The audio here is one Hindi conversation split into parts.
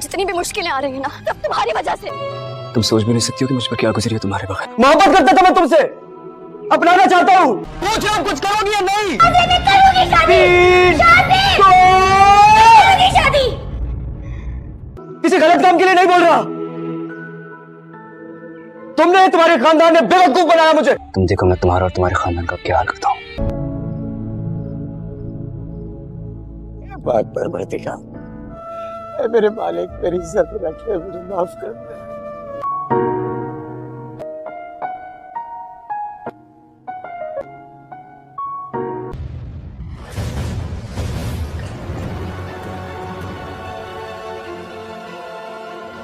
जितनी भी मुश्किलें आ रही है ना, सब तुम्हारी वजह से। तुम सोच भी नहीं सकती हो कि मुझ पर क्या गुजरी है तुम्हारे बगैर। मोहब्बत करता था मैं तुमसे, अपनाना चाहता हूँ। पूछ रहा हूँ कुछ करोगी या नहीं? करूंगी शादी। किसी गलत काम के लिए नहीं बोल रहा। तुमने, तुम्हारे खानदान ने बेवकूफ बनाया मुझे। तुम देखो मैं तुम्हारा और तुम्हारे खानदान का क्या हाल करता हूँ। बात पर वर्तिका, मेरे मालिक मेरी इज्जत रखे, मुझे माफ कर दे।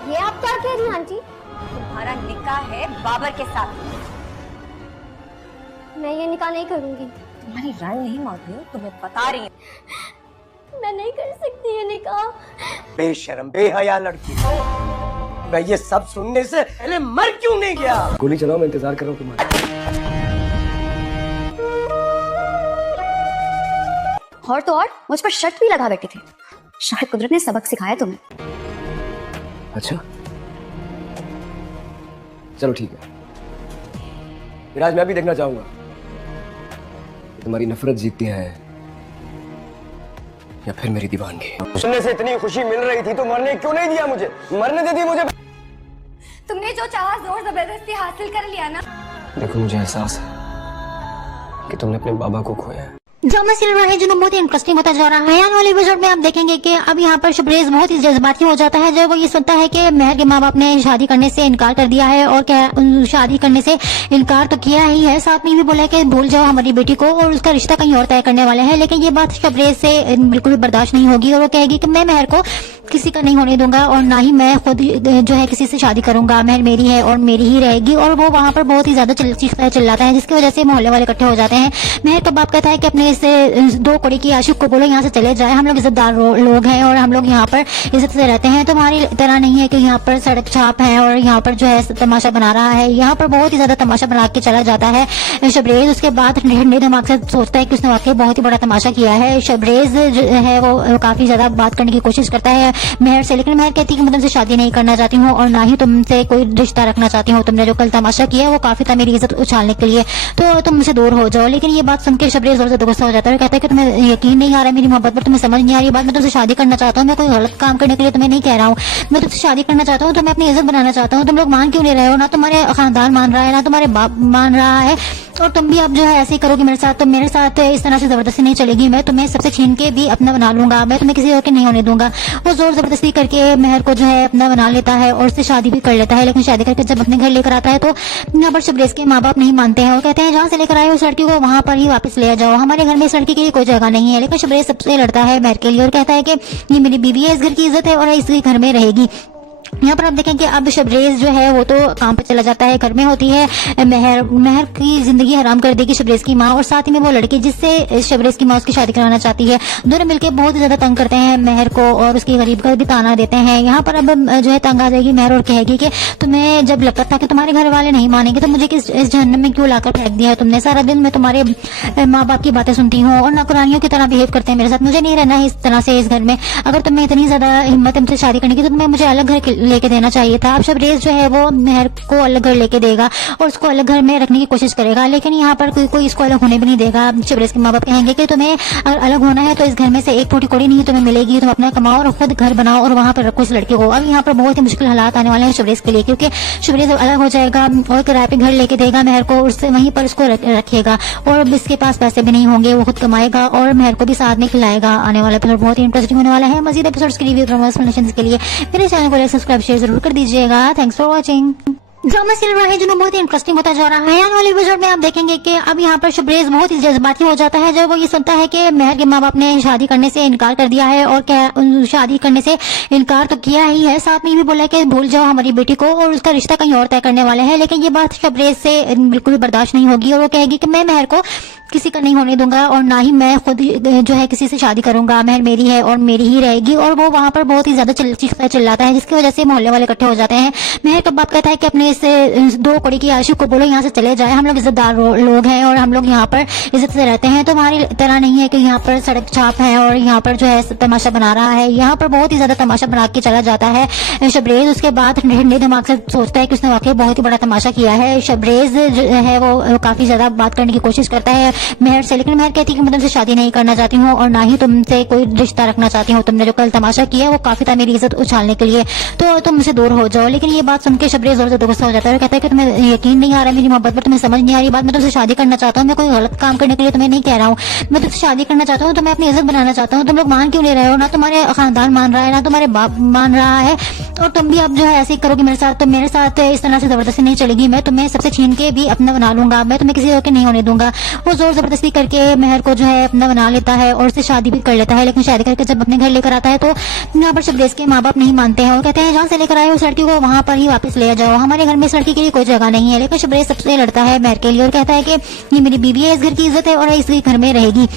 ये आप क्या कह रही हैं आंटी? तुम्हारा निकाह है बाबर के साथ। मैं ये निकाह नहीं करूंगी। तुम्हारी राय नहीं मांग रही हूँ, तुम्हें बता रही हूँ। मैं नहीं कर सकती ये निकाह। बेशर्म बेहया लड़की, मैं ये सब सुनने से पहले मर क्यों नहीं गया? गोली चलाओ, मैं इंतजार कर रहा हूँ तुम्हारा। और तो और मुझ पर शर्त भी लगा बैठे थे। शायद कुदरत ने सबक सिखाया तुम्हें। अच्छा चलो ठीक है, फिर आज मैं भी देखना चाहूंगा तुम्हारी नफरत जीतती है या फिर मेरी दीवानगी। सुनने से इतनी खुशी मिल रही थी तो मरने क्यों नहीं दिया मुझे? मरने दे दी मुझे। तुमने जो चाहा जोर जबरदस्ती हासिल कर लिया ना। देखो मुझे एहसास है कि तुमने अपने बाबा को खोया है। ड्रामा चल रहा है जो बहुत ही इंटरेस्टिंग होता जा रहा है। आने वाले एपिसोड में आप देखेंगे कि अब यहाँ पर शबरेज बहुत ही जज्बाती हो जाता है जब वो ये सुनता है कि मेहर के माँ बाप ने शादी करने से इनकार कर दिया है। और क्या शादी करने से इनकार तो किया ही है, साथ में भी बोला है कि भूल जाओ हमारी बेटी को और उसका रिश्ता कहीं और तय करने वाले हैं। लेकिन ये बात शबरेज से बिल्कुल भी बर्दाश्त नहीं होगी और वो कहेगी कि मैं मेहर को किसी का नहीं होने दूंगा और ना ही मैं खुद जो है किसी से शादी करूंगा। मेहर मेरी है और मेरी ही रहेगी। और वो वहाँ पर बहुत ही ज्यादा चिल्लाता है जिसकी वजह से मोहल्ले वाले इकट्ठे हो जाते हैं। मेहर का बाप कहता है कि अपने इस दो कड़ी की आशिक को बोलो यहाँ से चले जाए, हम लोग इज्जतदार लोग हैं और हम लोग यहाँ पर इज्जत से रहते हैं। तुम्हारी तरह नहीं है कि यहाँ पर सड़क छाप है और यहाँ पर जो है तमाशा बना रहा है। यहाँ पर बहुत ही ज्यादा तमाशा बना के चला जाता है शबरेज। उसके बाद ठंडे दिमाग से सोचता है कि उसने वाकई बहुत ही बड़ा तमाशा किया है। शबरेज जो है वो काफी ज्यादा बात करने की कोशिश करता है मेहर से, लेकिन मेहर कहती है कि मैं तुमसे शादी नहीं करना चाहती हूँ और ना ही तुमसे कोई रिश्ता रखना चाहती हूँ। तुमने जो कल तमाशा किया वो काफी था मेरी इज्जत उछालने के लिए, तो तुम मुझसे दूर हो जाओ। लेकिन ये बात सुनकर शबरेज और ज्यादा गुस्सा हो जाता है और कहता है कि तुम्हें यकीन नहीं आ रहा है मेरी मोहब्बत पर, तुम्हें समझ नहीं आ रही बात। मैं तुमसे शादी करना चाहता हूँ, मैं कोई गलत काम करने के लिए तुम्हें नहीं कह रहा हूँ। मैं तुमसे शादी करना चाहता हूँ तो मैं अपनी इज्जत बनाना चाहता हूँ। तुम लोग मान क्यों नहीं रहे हो? ना तुम्हारे खानदान मान रहा है ना तुम्हारे बाप मान रहा है और तुम भी अब जो है ऐसे ही करोगे मेरे साथ। तो मेरे साथ इस तरह से जबरदस्ती नहीं चलेगी। मैं तुम्हें सबसे छीन के भी अपना बना लूंगा, मैं तुम्हें किसी और के नहीं होने दूंगा। वो जोर जबरदस्ती करके मेहर को जो है अपना बना लेता है और उससे शादी भी कर लेता है। लेकिन शादी करके जब अपने घर लेकर आता है तो यहाँ पर शबरेज के माँ बाप नहीं मानते हैं और कहते हैं जहाँ से लेकर आए उस लड़की को वहां पर ही वापस ले जाओ, हमारे घर में इस लड़की के लिए कोई जगह नहीं है। लेकिन शबरेज सबसे लड़ता है मेहर के लिए और कहता है कि ये मेरी बीवी है, इस घर की इज्जत है और इस घर में रहेगी। यहाँ पर आप देखें कि अब शबरेज जो है वो तो काम पे चला जाता है, घर में होती है मेहर। मेहर की जिंदगी हराम कर देगी शबरेज की माँ और साथ ही में वो लड़की जिससे शबरेज की माँ उसकी शादी करवाना चाहती है। दोनों मिलकर बहुत ही ज्यादा तंग करते हैं मेहर को और उसकी गरीब का भी ताना देते हैं। यहाँ पर अब जो है तंग आ जाएगी मेहर और कहेगी कि तुम्हें जब लगता था कि तुम्हारे घर वाले नहीं मानेंगे तो मुझे इस जहन्नम में क्यों लाकर फेंक दिया है तुमने? सारा दिन मैं तुम्हारे माँ बाप की बातें सुनती हूँ और नौकरानियों की तरह बिहेव करते हैं मेरे साथ। मुझे नहीं रहना है इस तरह से इस घर में। अगर तुम्हें इतनी ज्यादा हिम्मत है मुझसे शादी करने की तो तुम्हें मुझे अलग घर लेके देना चाहिए था। अब शबरेज जो है वो मेहर को अलग घर लेके देगा और उसको अलग घर में रखने की कोशिश करेगा। लेकिन यहाँ पर कोई इसको अलग होने भी नहीं देगा। शबरेज के माँ बाप कहेंगे कि तुम्हें अगर अलग होना है तो इस घर में से एक टूटी कोड़ी नहीं तुम्हें मिलेगी, तुम अपना कमाओ और खुद घर बनाओ और वहां पर रखो इस लड़की को। अब यहाँ पर बहुत ही मुश्किल हालात आने वाले हैं शबरेज के लिए, क्योंकि शबरेज अलग हो जाएगा और किराए पे घर लेके देगा मेहर को, उससे वहीं पर उसको रखेगा और इसके पास पैसे भी नहीं होंगे, वो खुद कमाएगा और मेहर को भी साथ में खिलाएगा। आने वाला एपिसोड बहुत ही इंटरेस्टिंग होने वाला है। मजीद एपिसोड्स के रिव्यू के लिए मेरे चैनल को सब्सक्राइब शेयर जरूर कर दीजिएगा। Thanks for watching. ड्रामा चल रहा है जो बहुत ही इंटरेस्टिंग होता जा रहा है। आने वाले एपिसोड में आप देखेंगे कि अब यहाँ पर शबरेज बहुत ही जज्बाती हो जाता है जब वो ये सुनता है कि मेहर के माँ बाप ने शादी करने से इनकार कर दिया है। और क्या शादी करने से इनकार तो किया ही है, साथ में भी बोला है कि भूल जाओ हमारी बेटी को और उसका रिश्ता कहीं और तय करने वाले हैं। लेकिन ये बात शबरेज से बिल्कुल भी बर्दाश्त नहीं होगी और वो कहेगी कि मैं मेहर को किसी का नहीं होने दूंगा और ना ही मैं खुद जो है किसी से शादी करूंगा। मेहर मेरी है और मेरी ही रहेगी। और वो वहाँ पर बहुत ही ज्यादा चिल्लाता है जिसकी वजह से मोहल्ले वाले इकट्ठे हो जाते हैं। मेहर का बाप कहता है कि अपने अपने इस 2 कौड़ी की आशिक को बोलो यहाँ से चले जाए, हम लोग इज्जतदार लोग हैं और हम लोग यहाँ पर इज्जत से रहते हैं। तो हमारी तरह नहीं है कि यहाँ पर सड़क छाप है और यहाँ पर जो है तमाशा बना रहा है। यहाँ पर बहुत ही ज्यादा तमाशा बना के चला जाता है शबरेज। उसके बाद ठंडे दिमाग से सोचता है कि उसने वाकई बहुत ही बड़ा तमाशा किया है। शबरेज जो है वो काफी ज्यादा बात करने की कोशिश करता है मेहर से, लेकिन मेहर कहती है कि मैं तुमसे शादी नहीं करना चाहती हूँ और ना ही तुमसे कोई रिश्ता रखना चाहती हूँ। तुमने जो कल तमाशा किया वो काफी था मेरी इज्जत उछालने के लिए, तो तुम मुझसे दूर हो जाओ। लेकिन ये बात सुन के शबरेज और ज्यादा गुस्सा हो जाता है और कहता है कि तुम्हें यकीन नहीं आ रहा मेरी मोहब्बत पर, तुम्हें समझ नहीं आ रही बात। मैं तुमसे शादी करना चाहता हूँ, मैं कोई गलत काम करने के लिए तुम्हें नहीं कह रहा हूँ। मैं तुमसे शादी करना चाहता हूँ तो मैं अपनी इज्जत बनाना चाहता हूँ। तुम लोग मान क्यों नहीं रहे हो? ना तुम्हारे खानदान मान रहा है ना तुम्हारे बाप मान रहा है, और तुम भी अब जो है ऐसे ही करोगे मेरे साथ। तो मेरे साथ इस तरह से जबरदस्ती नहीं चलेगी, मैं तुम्हें सबसे छीन के भी अपना बना लूंगा, मैं तुम्हें किसी के नहीं होने दूंगा। वो जोर जबरदस्ती करके मेहर को जो है अपना बना लेता है और उससे शादी भी कर लेता है। लेकिन शादी करके जब अपने घर लेकर आता है तो यहाँ पर शबरेज के माँ बाप नहीं मानते हैं और कहते हैं जहाँ से लेकर आए उस लड़की को वहां पर ही वापस ले जाओ, हमारे घर में इस लड़की के लिए कोई जगह नहीं है। लेकिन शबरेज सबसे लड़ता है मेहर के लिए और कहता है कि ये मेरी बीवी है, इस घर की इज्जत है और इस घर में रहेगी।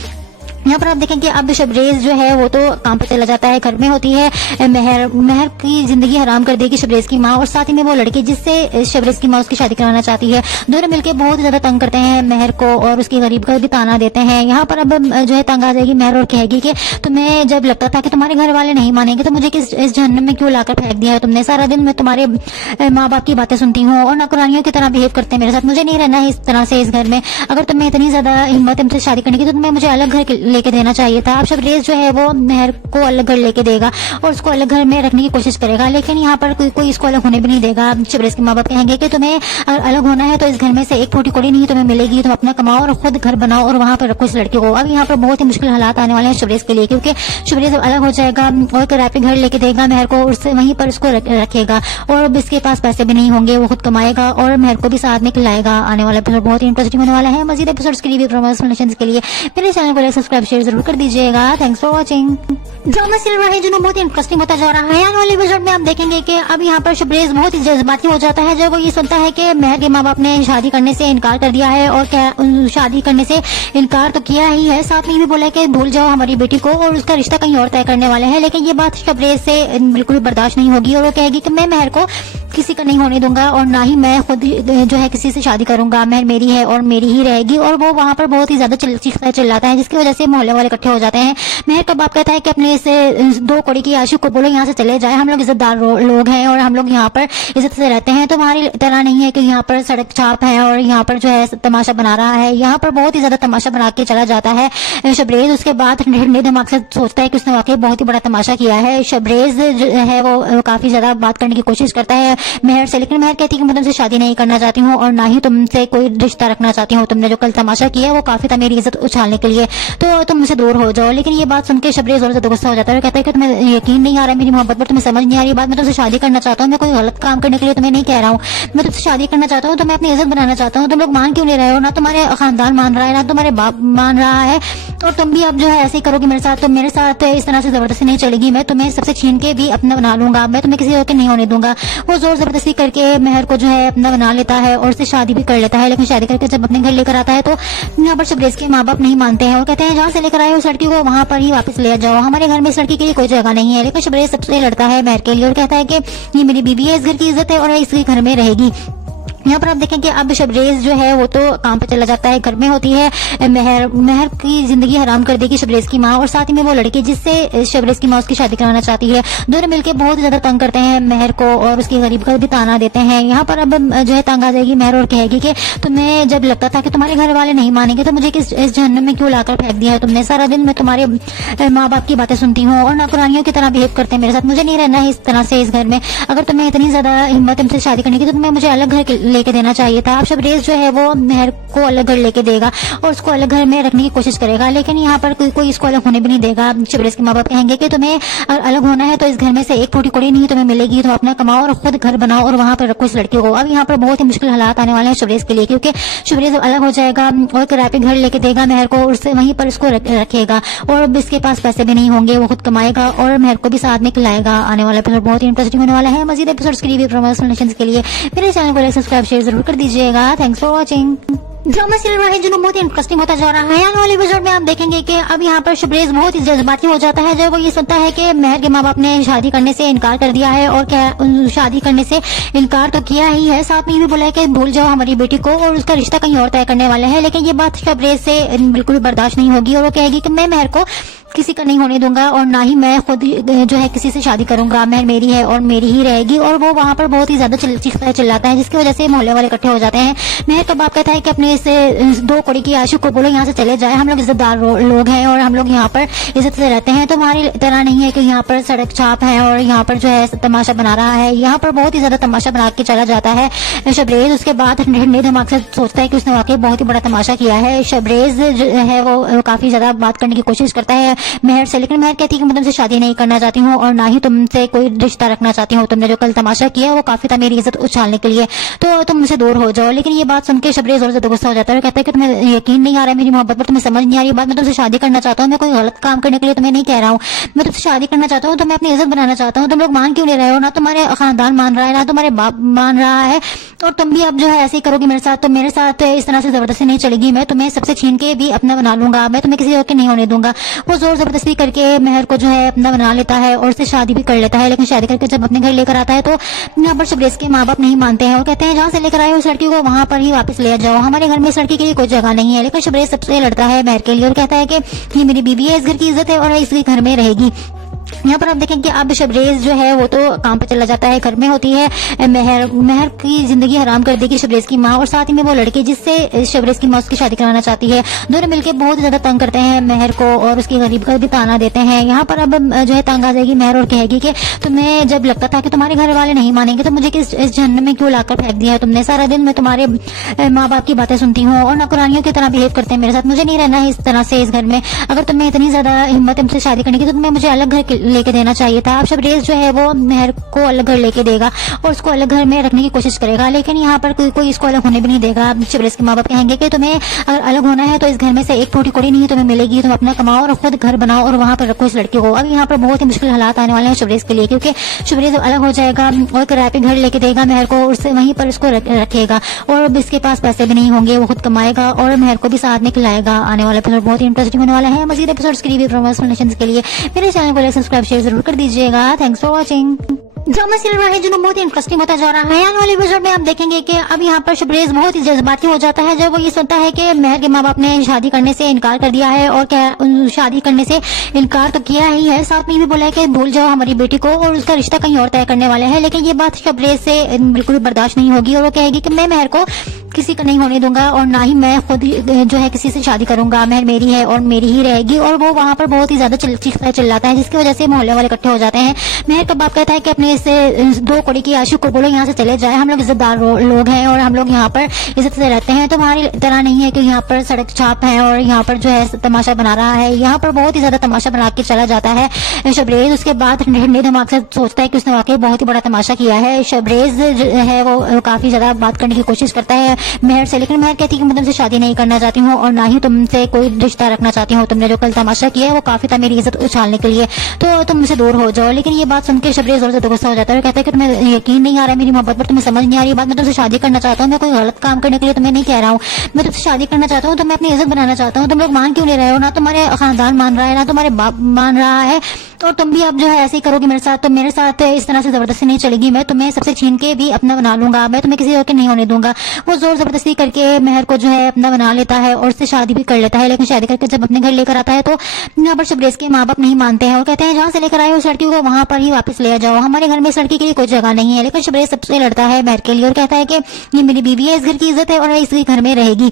यहाँ पर आप देखें कि अब शबरेज जो है वो तो काम पर चला जाता है, घर में होती है मेहर। मेहर की जिंदगी हराम कर देगी शबरेज की माँ, और साथ ही में वो लड़की जिससे शबरेज की माँ उसकी शादी कराना चाहती है। दोनों मिलकर बहुत ज्यादा तंग करते हैं मेहर को और उसकी गरीब का भी ताना देते हैं। यहाँ पर अब जो है तंग आ जाएगी मेहर और कहेगी कि तुम्हें जब लगता था कि तुम्हारे घर वाले नहीं मानेंगे तो मुझे इस जहन्नम में क्यों लाकर फेंक दिया है तुमने? सारा दिन मैं तुम्हारे माँ बाप की बातें सुनती हूँ और नौकरानियों की तरह बिहेव करते हैं मेरे साथ। मुझे नहीं रहना है इस तरह से इस घर में। अगर तुम्हें इतनी ज्यादा हिम्मत तुमसे शादी करने की तो तुम्हें मुझे अलग घर लेके देना चाहिए था। अब शबरेज जो है वो मेहर को अलग घर लेके देगा और उसको अलग घर में रखने की कोशिश करेगा, लेकिन यहाँ पर कोई इसको अलग होने भी नहीं देगा। शबरेज के माँ बाप कहेंगे कि तुम्हें अगर अलग होना है तो इस घर में से एक फूटी कौड़ी नहीं तुम्हें मिलेगी, तुम अपना कमाओ और खुद घर बनाओ और वहां पर रखो इस लड़की को। अब यहाँ पर बहुत ही मुश्किल हालात आने वाले हैं शबरेज के लिए, क्योंकि शबरेज अलग हो जाएगा और किराए पे घर लेके देगा मेहर को, उससे वहीं पर उसको रखेगा और अब इसके पास पैसे भी नहीं होंगे, वो खुद कमाएगा और मेहर को भी साथ में खिलाएगा। आने वाला एपिसोड बहुत ही इंटरेस्टिंग होने वाला है। मजीद एपिसोड्स के लिए प्रमोशंस के लिए मेरे चैनल को सब्सक्राइब शेयर जरूर कर दीजिएगा। Thanks for watching. ड्रामा चल रहा है जो बहुत ही इंटरेस्टिंग होता जा रहा है। आने वाले एपिसोड में आप देखेंगे कि अब यहाँ पर शबरेज बहुत ही जज्बाती हो जाता है जब वो ये सुनता है कि मेहर के माँ बाप ने शादी करने से इनकार कर दिया है, और क्या शादी करने से इनकार तो किया ही है, साथ में भी बोला कि भूल जाओ हमारी बेटी को और उसका रिश्ता कहीं और तय करने वाले हैं। लेकिन ये बात शबरेज से बिल्कुल भी बर्दाश्त नहीं होगी और वो कहेगी कि मैं मेहर को किसी का नहीं होने दूंगा और ना ही मैं खुद जो है किसी से शादी करूंगा, मेहर मेरी है और मेरी ही रहेगी। और वो वहां पर बहुत ही ज्यादा चीखता चिल्लाता है, जिसकी वजह से मोहल्ले वाले इकट्ठे हो जाते हैं। मेहर का बाप कहता है कि अपने इस 2 कौड़ी की आशिक को बोलो यहाँ से चले जाए, हम लोग इज्जतदार लोग हैं और हम लोग यहाँ पर इज्जत से रहते हैं। तो हमारी तरह नहीं है कि यहाँ पर सड़क छाप है और यहाँ पर जो है तमाशा बना रहा है। यहाँ पर बहुत ही ज्यादा तमाशा बना के चला जाता है शबरेज। उसके बाद ठंडे दिमाग से सोचता है कि उसने वाकई बहुत ही बड़ा तमाशा किया है। शबरेज जो है वो काफी ज्यादा बात करने की कोशिश करता है मेहर से, लेकिन मेहर कहती है कि मैं तुमसे शादी नहीं करना चाहती हूँ और ना ही तुमसे कोई रिश्ता रखना चाहती हूँ। तुमने जो कल तमाशा किया वो काफी था मेरी इज्जत उछालने के लिए, तो तुम मुझसे दूर हो जाओ। लेकिन ये बात सुन के शबरेज और ज्यादा गुस्सा हो जाता है और कहता है कि तुम्हें यकीन नहीं आ रहा मेरी मोहब्बत पर, तुम्हें समझ नहीं आ रही बात। मैं तुमसे शादी करना चाहता हूँ, मैं कोई गलत काम करने के लिए तुम्हें नहीं कह रहा हूँ। मैं तुमसे शादी करना चाहता हूँ तो मैं अपनी इज्जत बनाना चाहता हूँ। तुम लोग मान क्यों नहीं रहे हो? ना तुम्हारे खानदान मान रहा है ना तुम्हारे बाप मान रहा है, और तुम भी अब जो है ऐसे ही करोगे मेरे साथ। तो मेरे साथ इस तरह से जबरदस्ती नहीं चलेगी, मैं तुम्हें सबसे छीन के भी अपना बना लूंगा, मैं तुम्हें किसी के नहीं होने दूंगा। वो जोर जबरदस्ती करके मेहर को जो है अपना बना लेता है और उससे शादी भी कर लेता है। लेकिन शादी करके जब अपने घर लेकर आता है तो यहाँ पर शबरेज के माँ बाप नहीं मानते हैं और कहते हैं जहाँ से लेकर आए उस लड़की को वहां पर ही वापस ले जाओ, हमारे घर में इस लड़की के लिए कोई जगह नहीं है। लेकिन शबरेज सबसे लड़ता है मेहर के लिए और कहता है कि ये मेरी बीवी है, इस घर की इज्जत है और इस घर में रहेगी। यहाँ पर आप देखें कि अब शबरेज जो है वो तो काम पे चला जाता है, घर में होती है मेहर। मेहर की जिंदगी हराम कर देगी शबरेज की माँ, और साथ ही में वो लड़की जिससे शबरेज की माँ उसकी शादी कराना चाहती है। दोनों मिलकर बहुत ज्यादा तंग करते हैं मेहर को और उसकी गरीब का भी ताना देते हैं। यहाँ पर अब जो है तंग आ जाएगी मेहर और कहेगी कि तुम्हें जब लगता था कि तुम्हारे घर वाले नहीं मानेंगे तो मुझे इस जहन्नम में क्यों लाकर फेंक दिया है तुमने? सारा दिन मैं तुम्हारे माँ बाप की बातें सुनती हूँ और नौकरानियों की तरह बिहेव करते हैं मेरे साथ। मुझे नहीं रहना है इस तरह से इस घर में। अगर तुम्हें इतनी ज्यादा हिम्मत तुमसे शादी करने की तो तुम्हें मुझे अलग घर लेके देना चाहिए था। अब शबरेज जो है वो मेहर को अलग घर लेके देगा और उसको अलग घर में रखने की कोशिश करेगा, लेकिन यहाँ पर कोई इसको अलग होने भी नहीं देगा। शबरेज के माँ बाप कहेंगे कि तुम्हें अलग होना है तो इस घर में से एक फूटी कौड़ी नहीं तुम्हें मिलेगी, तुम अपना कमाओ और खुद घर बनाओ और वहां पर रखो इस लड़की को। अब यहाँ पर बहुत ही मुश्किल हालात आने वाले हैं शबरेज के लिए, क्योंकि शबरेज अलग हो जाएगा और किराए पे घर लेके देगा मेहर को, उससे वहीं पर उसको रखेगा और अब इसके पास पैसे भी नहीं होंगे, वो खुद कमाएगा और मेहर को भी साथ में खिलाएगा। आने वाला एपिसोड बहुत ही इंटरेस्टिंग होने वाला है। मजीद एपिसोड्स के लिए प्रमोशंस के लिए मेरे चैनल को सब्सक्राइब शेयर जरूर कर दीजिएगा। Thanks for watching. Drama serial है जो बहुत ही इंटरेस्टिंग होता जा रहा है। आने वाले एपिसोड में आप देखेंगे कि अब यहाँ पर शबरेज बहुत ही जज्बाती हो जाता है जब वो ये सुनता है कि मेहर के माँ बाप ने शादी करने से इनकार कर दिया है। और क्या शादी करने से इनकार तो किया ही है, साथ में ये भी बोला है कि भूल जाओ हमारी बेटी को और उसका रिश्ता कहीं और तय करने वाले हैं। लेकिन ये बात शबरेज से बिल्कुल भी बर्दाश्त नहीं होगी और वो कहेगी कि मैं मेहर को किसी का नहीं होने दूंगा और ना ही मैं खुद जो है किसी से शादी करूंगा। मेहर मेरी है और मेरी ही रहेगी। और वो वहाँ पर बहुत ही ज्यादा चीखता है चिल्लाता है, जिसकी वजह से मोहल्ले वाले इकट्ठे हो जाते हैं। मेहर का बाप कहता है कि अपने से 2 कौड़ी की आशिक को बोलो यहाँ से चले जाए, हम लोग इज्जतदार लोग हैं और हम लोग यहाँ पर इज्जत से रहते हैं। तुम्हारी तरह नहीं है कि यहाँ पर सड़क छाप है और यहाँ पर जो है तमाशा बना रहा है। यहाँ पर बहुत ही ज्यादा तमाशा बना के चला जाता है शबरेज। उसके बाद ठंडे दिमाग से सोचता है कि उसने वाकई बहुत ही बड़ा तमाशा किया है। शबरेज जो है वो काफी ज्यादा बात करने की कोशिश करता है मेहर से, लेकिन मेहर कहती है कि मैं तुमसे शादी नहीं करना चाहती हूँ और ना ही तुमसे कोई रिश्ता रखना चाहती हूँ। तुमने जो कल तमाशा किया वो काफी था मेरी इज्जत उछालने के लिए, तो तुम मुझसे दूर हो जाओ। लेकिन ये बात सुन के शबरेज और ज्यादा गुस्सा हो जाता है और कहता है कि तुम्हें यकीन नहीं आ रहा है मेरी मोहब्बत पर, तुम्हें समझ नहीं आ रही बात। मैं तुमसे शादी करना चाहता हूँ, मैं कोई गलत काम करने के लिए तुम्हें नहीं कह रहा हूँ। मैं तुमसे शादी करना चाहता हूँ तो मैं अपनी इज्जत बनाना चाहता हूँ। तुम लोग मान क्यों नहीं रहे हो? ना तुम्हारे खानदान मान रहा है ना तुम्हारे बाप मान रहा है, और तुम भी अब जो है ऐसे ही करोगे मेरे साथ। तो मेरे साथ इस तरह से जबरदस्ती नहीं चलेगी, मैं तुम्हें सबसे छीन के भी अपना बना लूंगा, मैं तुम्हें किसी और के नहीं होने दूंगा। वो जोर जबरदस्ती करके मेहर को जो है अपना बना लेता है और उससे शादी भी कर लेता है। लेकिन शादी करके जब अपने घर लेकर आता है तो यहाँ पर शबरेज के माँ बाप नहीं मानते हैं और कहते हैं जहाँ से लेकर आए उस लड़की को वहां पर ही वापस ले जाओ, हमारे घर में इस लड़की के लिए कोई जगह नहीं है। लेकिन शबरेज सबसे लड़ता है मेहर के लिए और कहता है कि ये मेरी बीवी है, इस घर की इज्जत है और इस घर में रहेगी। यहाँ पर आप देखेंगे अब शबरेज जो है वो तो काम पे चला जाता है। घर में होती है मेहर की जिंदगी हराम कर देगी शबरेज की माँ, और साथ ही में वो लड़की जिससे शबरेज की माँ उसकी शादी कराना चाहती है। दोनों मिलकर बहुत ज्यादा तंग करते हैं मेहर को और उसकी गरीब का भी ताना देते हैं। यहाँ पर अब जो है तंग आ जाएगी मेहर और कहेगी कि तुम्हें जब लगता था कि तुम्हारे घर वाले नहीं मानेंगे तो मुझे इस जहन्नम में क्यों लाकर फेंक दिया है तुमने? सारा दिन मैं तुम्हारे माँ बाप की बातें सुनती हूँ और नौकरानियों की तरह बिहेव करते हैं मेरे साथ। मुझे नहीं रहना है इस तरह से इस घर में। अगर तुम्हें इतनी ज्यादा हिम्मत है मुझसे शादी करने की तो तुम्हें मुझे अलग घर लेके देना चाहिए था। अब शबरेज जो है वो मेहर को अलग घर लेके देगा और उसको अलग घर में रखने की कोशिश करेगा, लेकिन यहाँ पर कोई इसको अलग होने भी नहीं देगा। शबरेज के माँ बाप कहेंगे कि तुम्हें अगर अलग होना है तो इस घर में से एक टूटी कोड़ी नहीं तुम्हें मिलेगी, तुम अपना कमाओ और खुद घर बनाओ और वहां पर रखो इस लड़की को। अब यहाँ पर बहुत ही मुश्किल हालात आने वाले हैं शबरेज के लिए, क्योंकि शबरेज अलग हो जाएगा और किराए पे घर लेके देगा मेहर को, उससे वहीं पर उसको रखेगा और इसके पास पैसे भी नहीं होंगे, वो खुद कमाएगा और मेहर को भी साथ में खिलाएगा। आने वाला एपिसोड बहुत ही इंटरेस्टिंग होने वाला है। मजीद एपिसोड्स के लिए प्रमोशनल के लिए मेरे चैनल को लाइक सब्सक्राइब शेयर जरूर कर दीजिएगा। Thanks for watching. Drama serial है जो बहुत ही इंटरेस्टिंग होता जा रहा है। आने वाले एपिसोड में आप देखेंगे कि अब यहाँ पर शबरेज बहुत ही जज्बाती हो जाता है जब वो ये सुनता है कि मेहर के माँ बाप ने शादी करने से इनकार कर दिया है। और क्या शादी करने से इनकार तो किया ही है, साथ में ये भी बोला है कि भूल जाओ हमारी बेटी को और उसका रिश्ता कहीं और तय करने वाले हैं। लेकिन ये बात शबरेज से बिल्कुल भी बर्दाश्त नहीं होगी और वो कहेगी कि मैं मेहर को किसी का नहीं होने दूंगा और ना ही मैं खुद जो है किसी से शादी करूंगा। मेहर मेरी है और मेरी ही रहेगी। और वो वहाँ पर बहुत ही ज्यादा चीखता है चिल्लाता है, जिसकी वजह से मोहल्ले वाले इकट्ठे हो जाते हैं। मेहर का बाप कहता है कि अपने से 2 कौड़ी की आशिक को बोलो यहाँ से चले जाए, हम लोग इज्जतदार लोग हैं और हम लोग यहाँ पर इज्जत से रहते हैं। तुम्हारी तरह नहीं है कि यहाँ पर सड़क छाप है और यहाँ पर जो है तमाशा बना रहा है। यहाँ पर बहुत ही ज्यादा तमाशा बना के चला जाता है शबरेज। उसके बाद ठंडे दिमाग से सोचता है कि उसने वाकई बहुत ही बड़ा तमाशा किया है। शबरेज जो है वो काफी ज्यादा बात करने की कोशिश करता है मेहर से, लेकिन मेहर कहती है कि मैं तुमसे शादी नहीं करना चाहती हूँ और ना ही तुमसे कोई रिश्ता रखना चाहती हूँ। तुमने जो कल तमाशा किया है वो काफी था मेरी इज्जत उछालने के लिए, तो तुम मुझसे दूर हो जाओ। लेकिन ये बात सुन के शबरेज और ज्यादा गुस्सा हो जाता है और कहता है कि तुम्हें यकीन नहीं आ रहा है मेरी मोहब्बत पर, तुम्हें समझ नहीं आ रही बात। मैं तुमसे शादी करना चाहता हूँ, मैं कोई गलत काम करने के लिए तुम्हें नहीं कह रहा हूँ। मैं तुमसे शादी करना चाहता हूँ तो मैं अपनी इज्जत बनाना चाहता हूँ। तुम लोग मान क्यों नहीं रहे हो? ना तुम्हारे खानदान मान रहा है ना तुम्हारे बाप मान रहा है, और तुम भी अब जो है ऐसे ही करोगे मेरे साथ। तो मेरे साथ इस तरह से जबरदस्ती नहीं चलेगी, मैं तुम्हें सबसे छीन के भी अपना बना लूंगा, मैं तुम्हें किसी और के नहीं होने दूंगा। वो जोर जबरदस्ती करके मेहर को जो है अपना बना लेता है और उससे शादी भी कर लेता है। लेकिन शादी करके जब अपने घर लेकर आता है तो यहाँ पर शबरेज के माँ बाप नहीं मानते हैं और कहते हैं जहाँ से लेकर आए उस लड़की को वहां पर ही वापस ले जाओ, हमारे घर में इस लड़की के लिए कोई जगह नहीं है। लेकिन शबरेज सबसे लड़ता है मेहर के लिए और कहता है कि ये मेरी बीवी है, इस घर की इज्जत है और इस घर में रहेगी।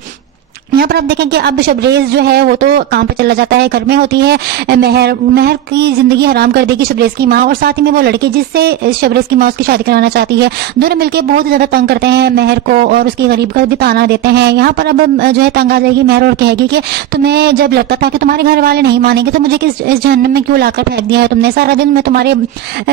यहाँ पर आप देखेंगे अब शबरेज जो है वो तो काम पे चला जाता है। घर में होती है मेहर की जिंदगी हराम कर देगी शबरेज की माँ, और साथ ही में वो लड़की जिससे शबरेज की माँ उसकी शादी कराना चाहती है। दोनों मिलकर बहुत ही ज्यादा तंग करते हैं मेहर को और उसकी गरीब का भी ताना देते हैं। यहाँ पर अब जो है तंग आ जाएगी मेहर और कहेगी कि तुम्हें जब लगता था कि तुम्हारे घर वाले नहीं मानेंगे तो मुझे इस जहन्नम में क्यों लाकर फेंक दिया है तुमने? सारा दिन मैं तुम्हारे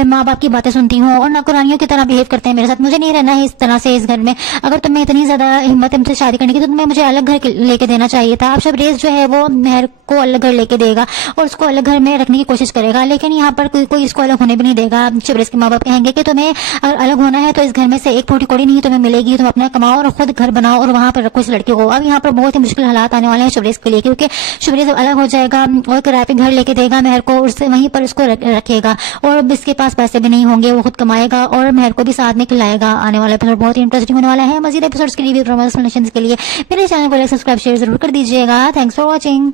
माँ बाप की बातें सुनती हूँ और नौकरानियों की तरह बिहेव करते हैं मेरे साथ। मुझे नहीं रहना है इस तरह से इस घर में। अगर तुम्हें इतनी ज्यादा हिम्मत है मुझसे शादी करने की तो तुम्हें मुझे अलग घर लेके देना चाहिए था। अब शबरेज जो है वो मेहर को अलग घर लेके देगा और उसको अलग घर में रखने की कोशिश करेगा, लेकिन यहाँ पर कोई इसको अलग होने भी नहीं देगा। शबरेज के माँ बाप कहेंगे कि तुम्हें अगर अलग होना है तो इस घर में से एक फूटी कौड़ी नहीं तुम्हें मिलेगी, तुम अपना कमाओ और खुद घर बनाओ और वहां पर रखो इस लड़की को। अब यहाँ पर बहुत ही मुश्किल हालात आने वाले हैं शबरेज के लिए, क्योंकि शबरेज अलग हो जाएगा और किराए पे घर लेके देगा मेहर को, उससे वहीं पर उसको रखेगा और इसके पास पैसे भी नहीं होंगे, वो खुद कमाएगा और मेहर को भी साथ में खिलाएगा। आने वाला एपिसोड बहुत ही इंटरेस्टिंग होने वाला है। मजीद एपिसोड्स के लिए प्रमोशंस के लिए मेरे चैनल को लाइक सब्सक्राइब शेयर जरूर कर दीजिएगा। Thanks for watching.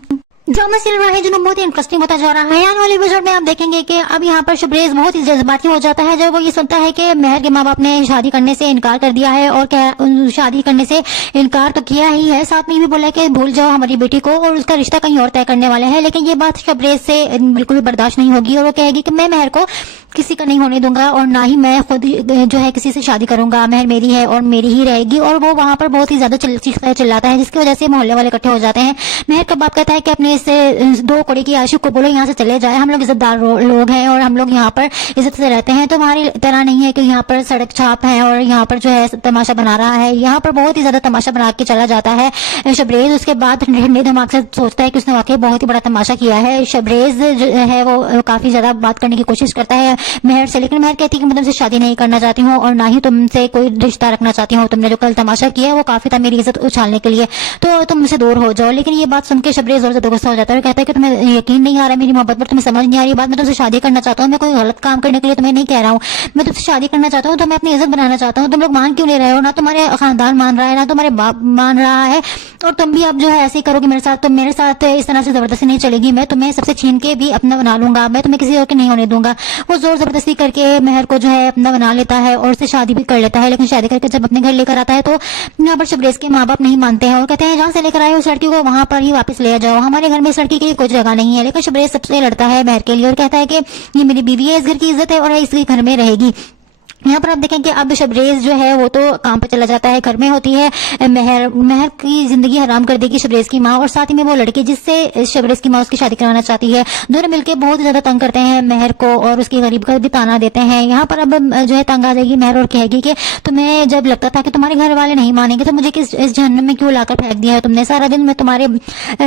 ड्रामा चल रहा है जो बहुत ही इंटरेस्टिंग होता जा रहा है। आने वाले एपिसोड में आप देखेंगे कि अब यहाँ पर शबरेज बहुत ही जज्बाती हो जाता है जब वो ये सुनता है कि मेहर के माँ बाप ने शादी करने से इनकार कर दिया है और शादी करने से इनकार तो किया ही है, साथ में भी बोला कि भूल जाओ हमारी बेटी को और उसका रिश्ता कहीं और तय करने वाले हैं। लेकिन ये बात शबरेज से बिल्कुल भी बर्दाश्त नहीं होगी और वो कहेगी कि मैं मेहर को किसी का नहीं होने दूंगा और ना ही मैं खुद जो है किसी से शादी करूंगा, मेहर मेरी है और मेरी ही रहेगी। और वो वहां पर बहुत ही ज्यादा चिल्लाता है, जिसकी वजह से मोहल्ले वाले इकट्ठे हो जाते हैं। मेहर का बाप कहता है कि अपने इस दो कौड़ी की आशिक को बोलो यहाँ से चले जाए, हम लोग इज्जतदार लोग हैं और हम लोग यहाँ पर इज्जत से रहते हैं, तुम्हारी तरह नहीं है कि यहाँ पर सड़क छाप है और यहाँ पर जो है तमाशा बना रहा है। यहाँ पर बहुत ही ज्यादा तमाशा बना के चला जाता है शबरेज। उसके बाद ठंडे दिमाग से सोचता है कि उसने वाकई बहुत ही बड़ा तमाशा किया है। शबरेज जो है वो काफी ज्यादा बात करने की कोशिश करता है मेहर से, लेकिन मेहर कहती है कि मैं तुमसे शादी नहीं करना चाहती हूँ और ना ही तुमसे कोई रिश्ता रखना चाहती हूँ। तुमने जो कल तमाशा किया वो काफी था मेरी इज्जत उछालने के लिए, तो तुम मुझसे दूर हो जाओ। लेकिन ये बात सुन के शबरेज और ज्यादा गुस्सा हो जाता है, कहता है कि तुम्हें यकीन नहीं आ रहा मेरी मोहब्बत पर, तुम्हें समझ नहीं आ रही बात, मैं तुमसे शादी करना चाहता हूँ, मैं कोई गलत काम करने के लिए तुम्हें नहीं कह रहा हूँ, मैं तुमसे शादी करना चाहता हूँ, तो मैं अपनी इज्जत बनाना चाहता हूँ। तुम लोग मान क्यों नहीं रहे हो, ना तुम्हारे खानदान मान रहा है ना तुम्हारे बाप मान रहा है, और तुम भी अब जो है ऐसे ही करोगे मेरे साथ, तो मेरे साथ इस तरह से जबरदस्ती नहीं चलेगी, मैं तुम्हें सबसे छीन के भी अपना बना लूंगा, मैं तुम्हें किसी और के नहीं होने दूंगा। वो जोर जबरदस्ती करके मेहर को जो है अपना बना लेता है और उससे शादी भी कर लेता है। लेकिन शादी करके जब अपने घर लेकर आता है तो यहाँ पर शबरेज के माँ बाप नहीं मानते हैं और कहते हैं जहाँ से लेकर आए उस लड़की को वहां पर ही वापस ले जाओ, हमारे घर में इस लड़की के लिए कोई जगह नहीं है। लेकिन शबरेज सबसे लड़ता है मेहर के लिए और कहता है कि ये मेरी बीवी है, इस घर की इज्जत है और इस घर में रहेगी। यहाँ पर आप देखें कि अब शबरेज जो है वो तो काम पे चला जाता है, घर में होती है मेहर की जिंदगी हराम कर देगी शबरेज की माँ, और साथ ही में वो लड़की जिससे शबरेज की माँ उसकी शादी कराना चाहती है, दोनों मिलकर बहुत ज्यादा तंग करते हैं मेहर को और उसकी गरीब का भी ताना देते हैं। यहाँ पर अब जो है तंग आ जाएगी मेहर और कहेगी कि तुम्हें जब लगता था कि तुम्हारे घर वाले नहीं मानेंगे तो मुझे इस जहन्नम में क्यों लाकर फेंक दिया है तुमने, सारा दिन मैं तुम्हारे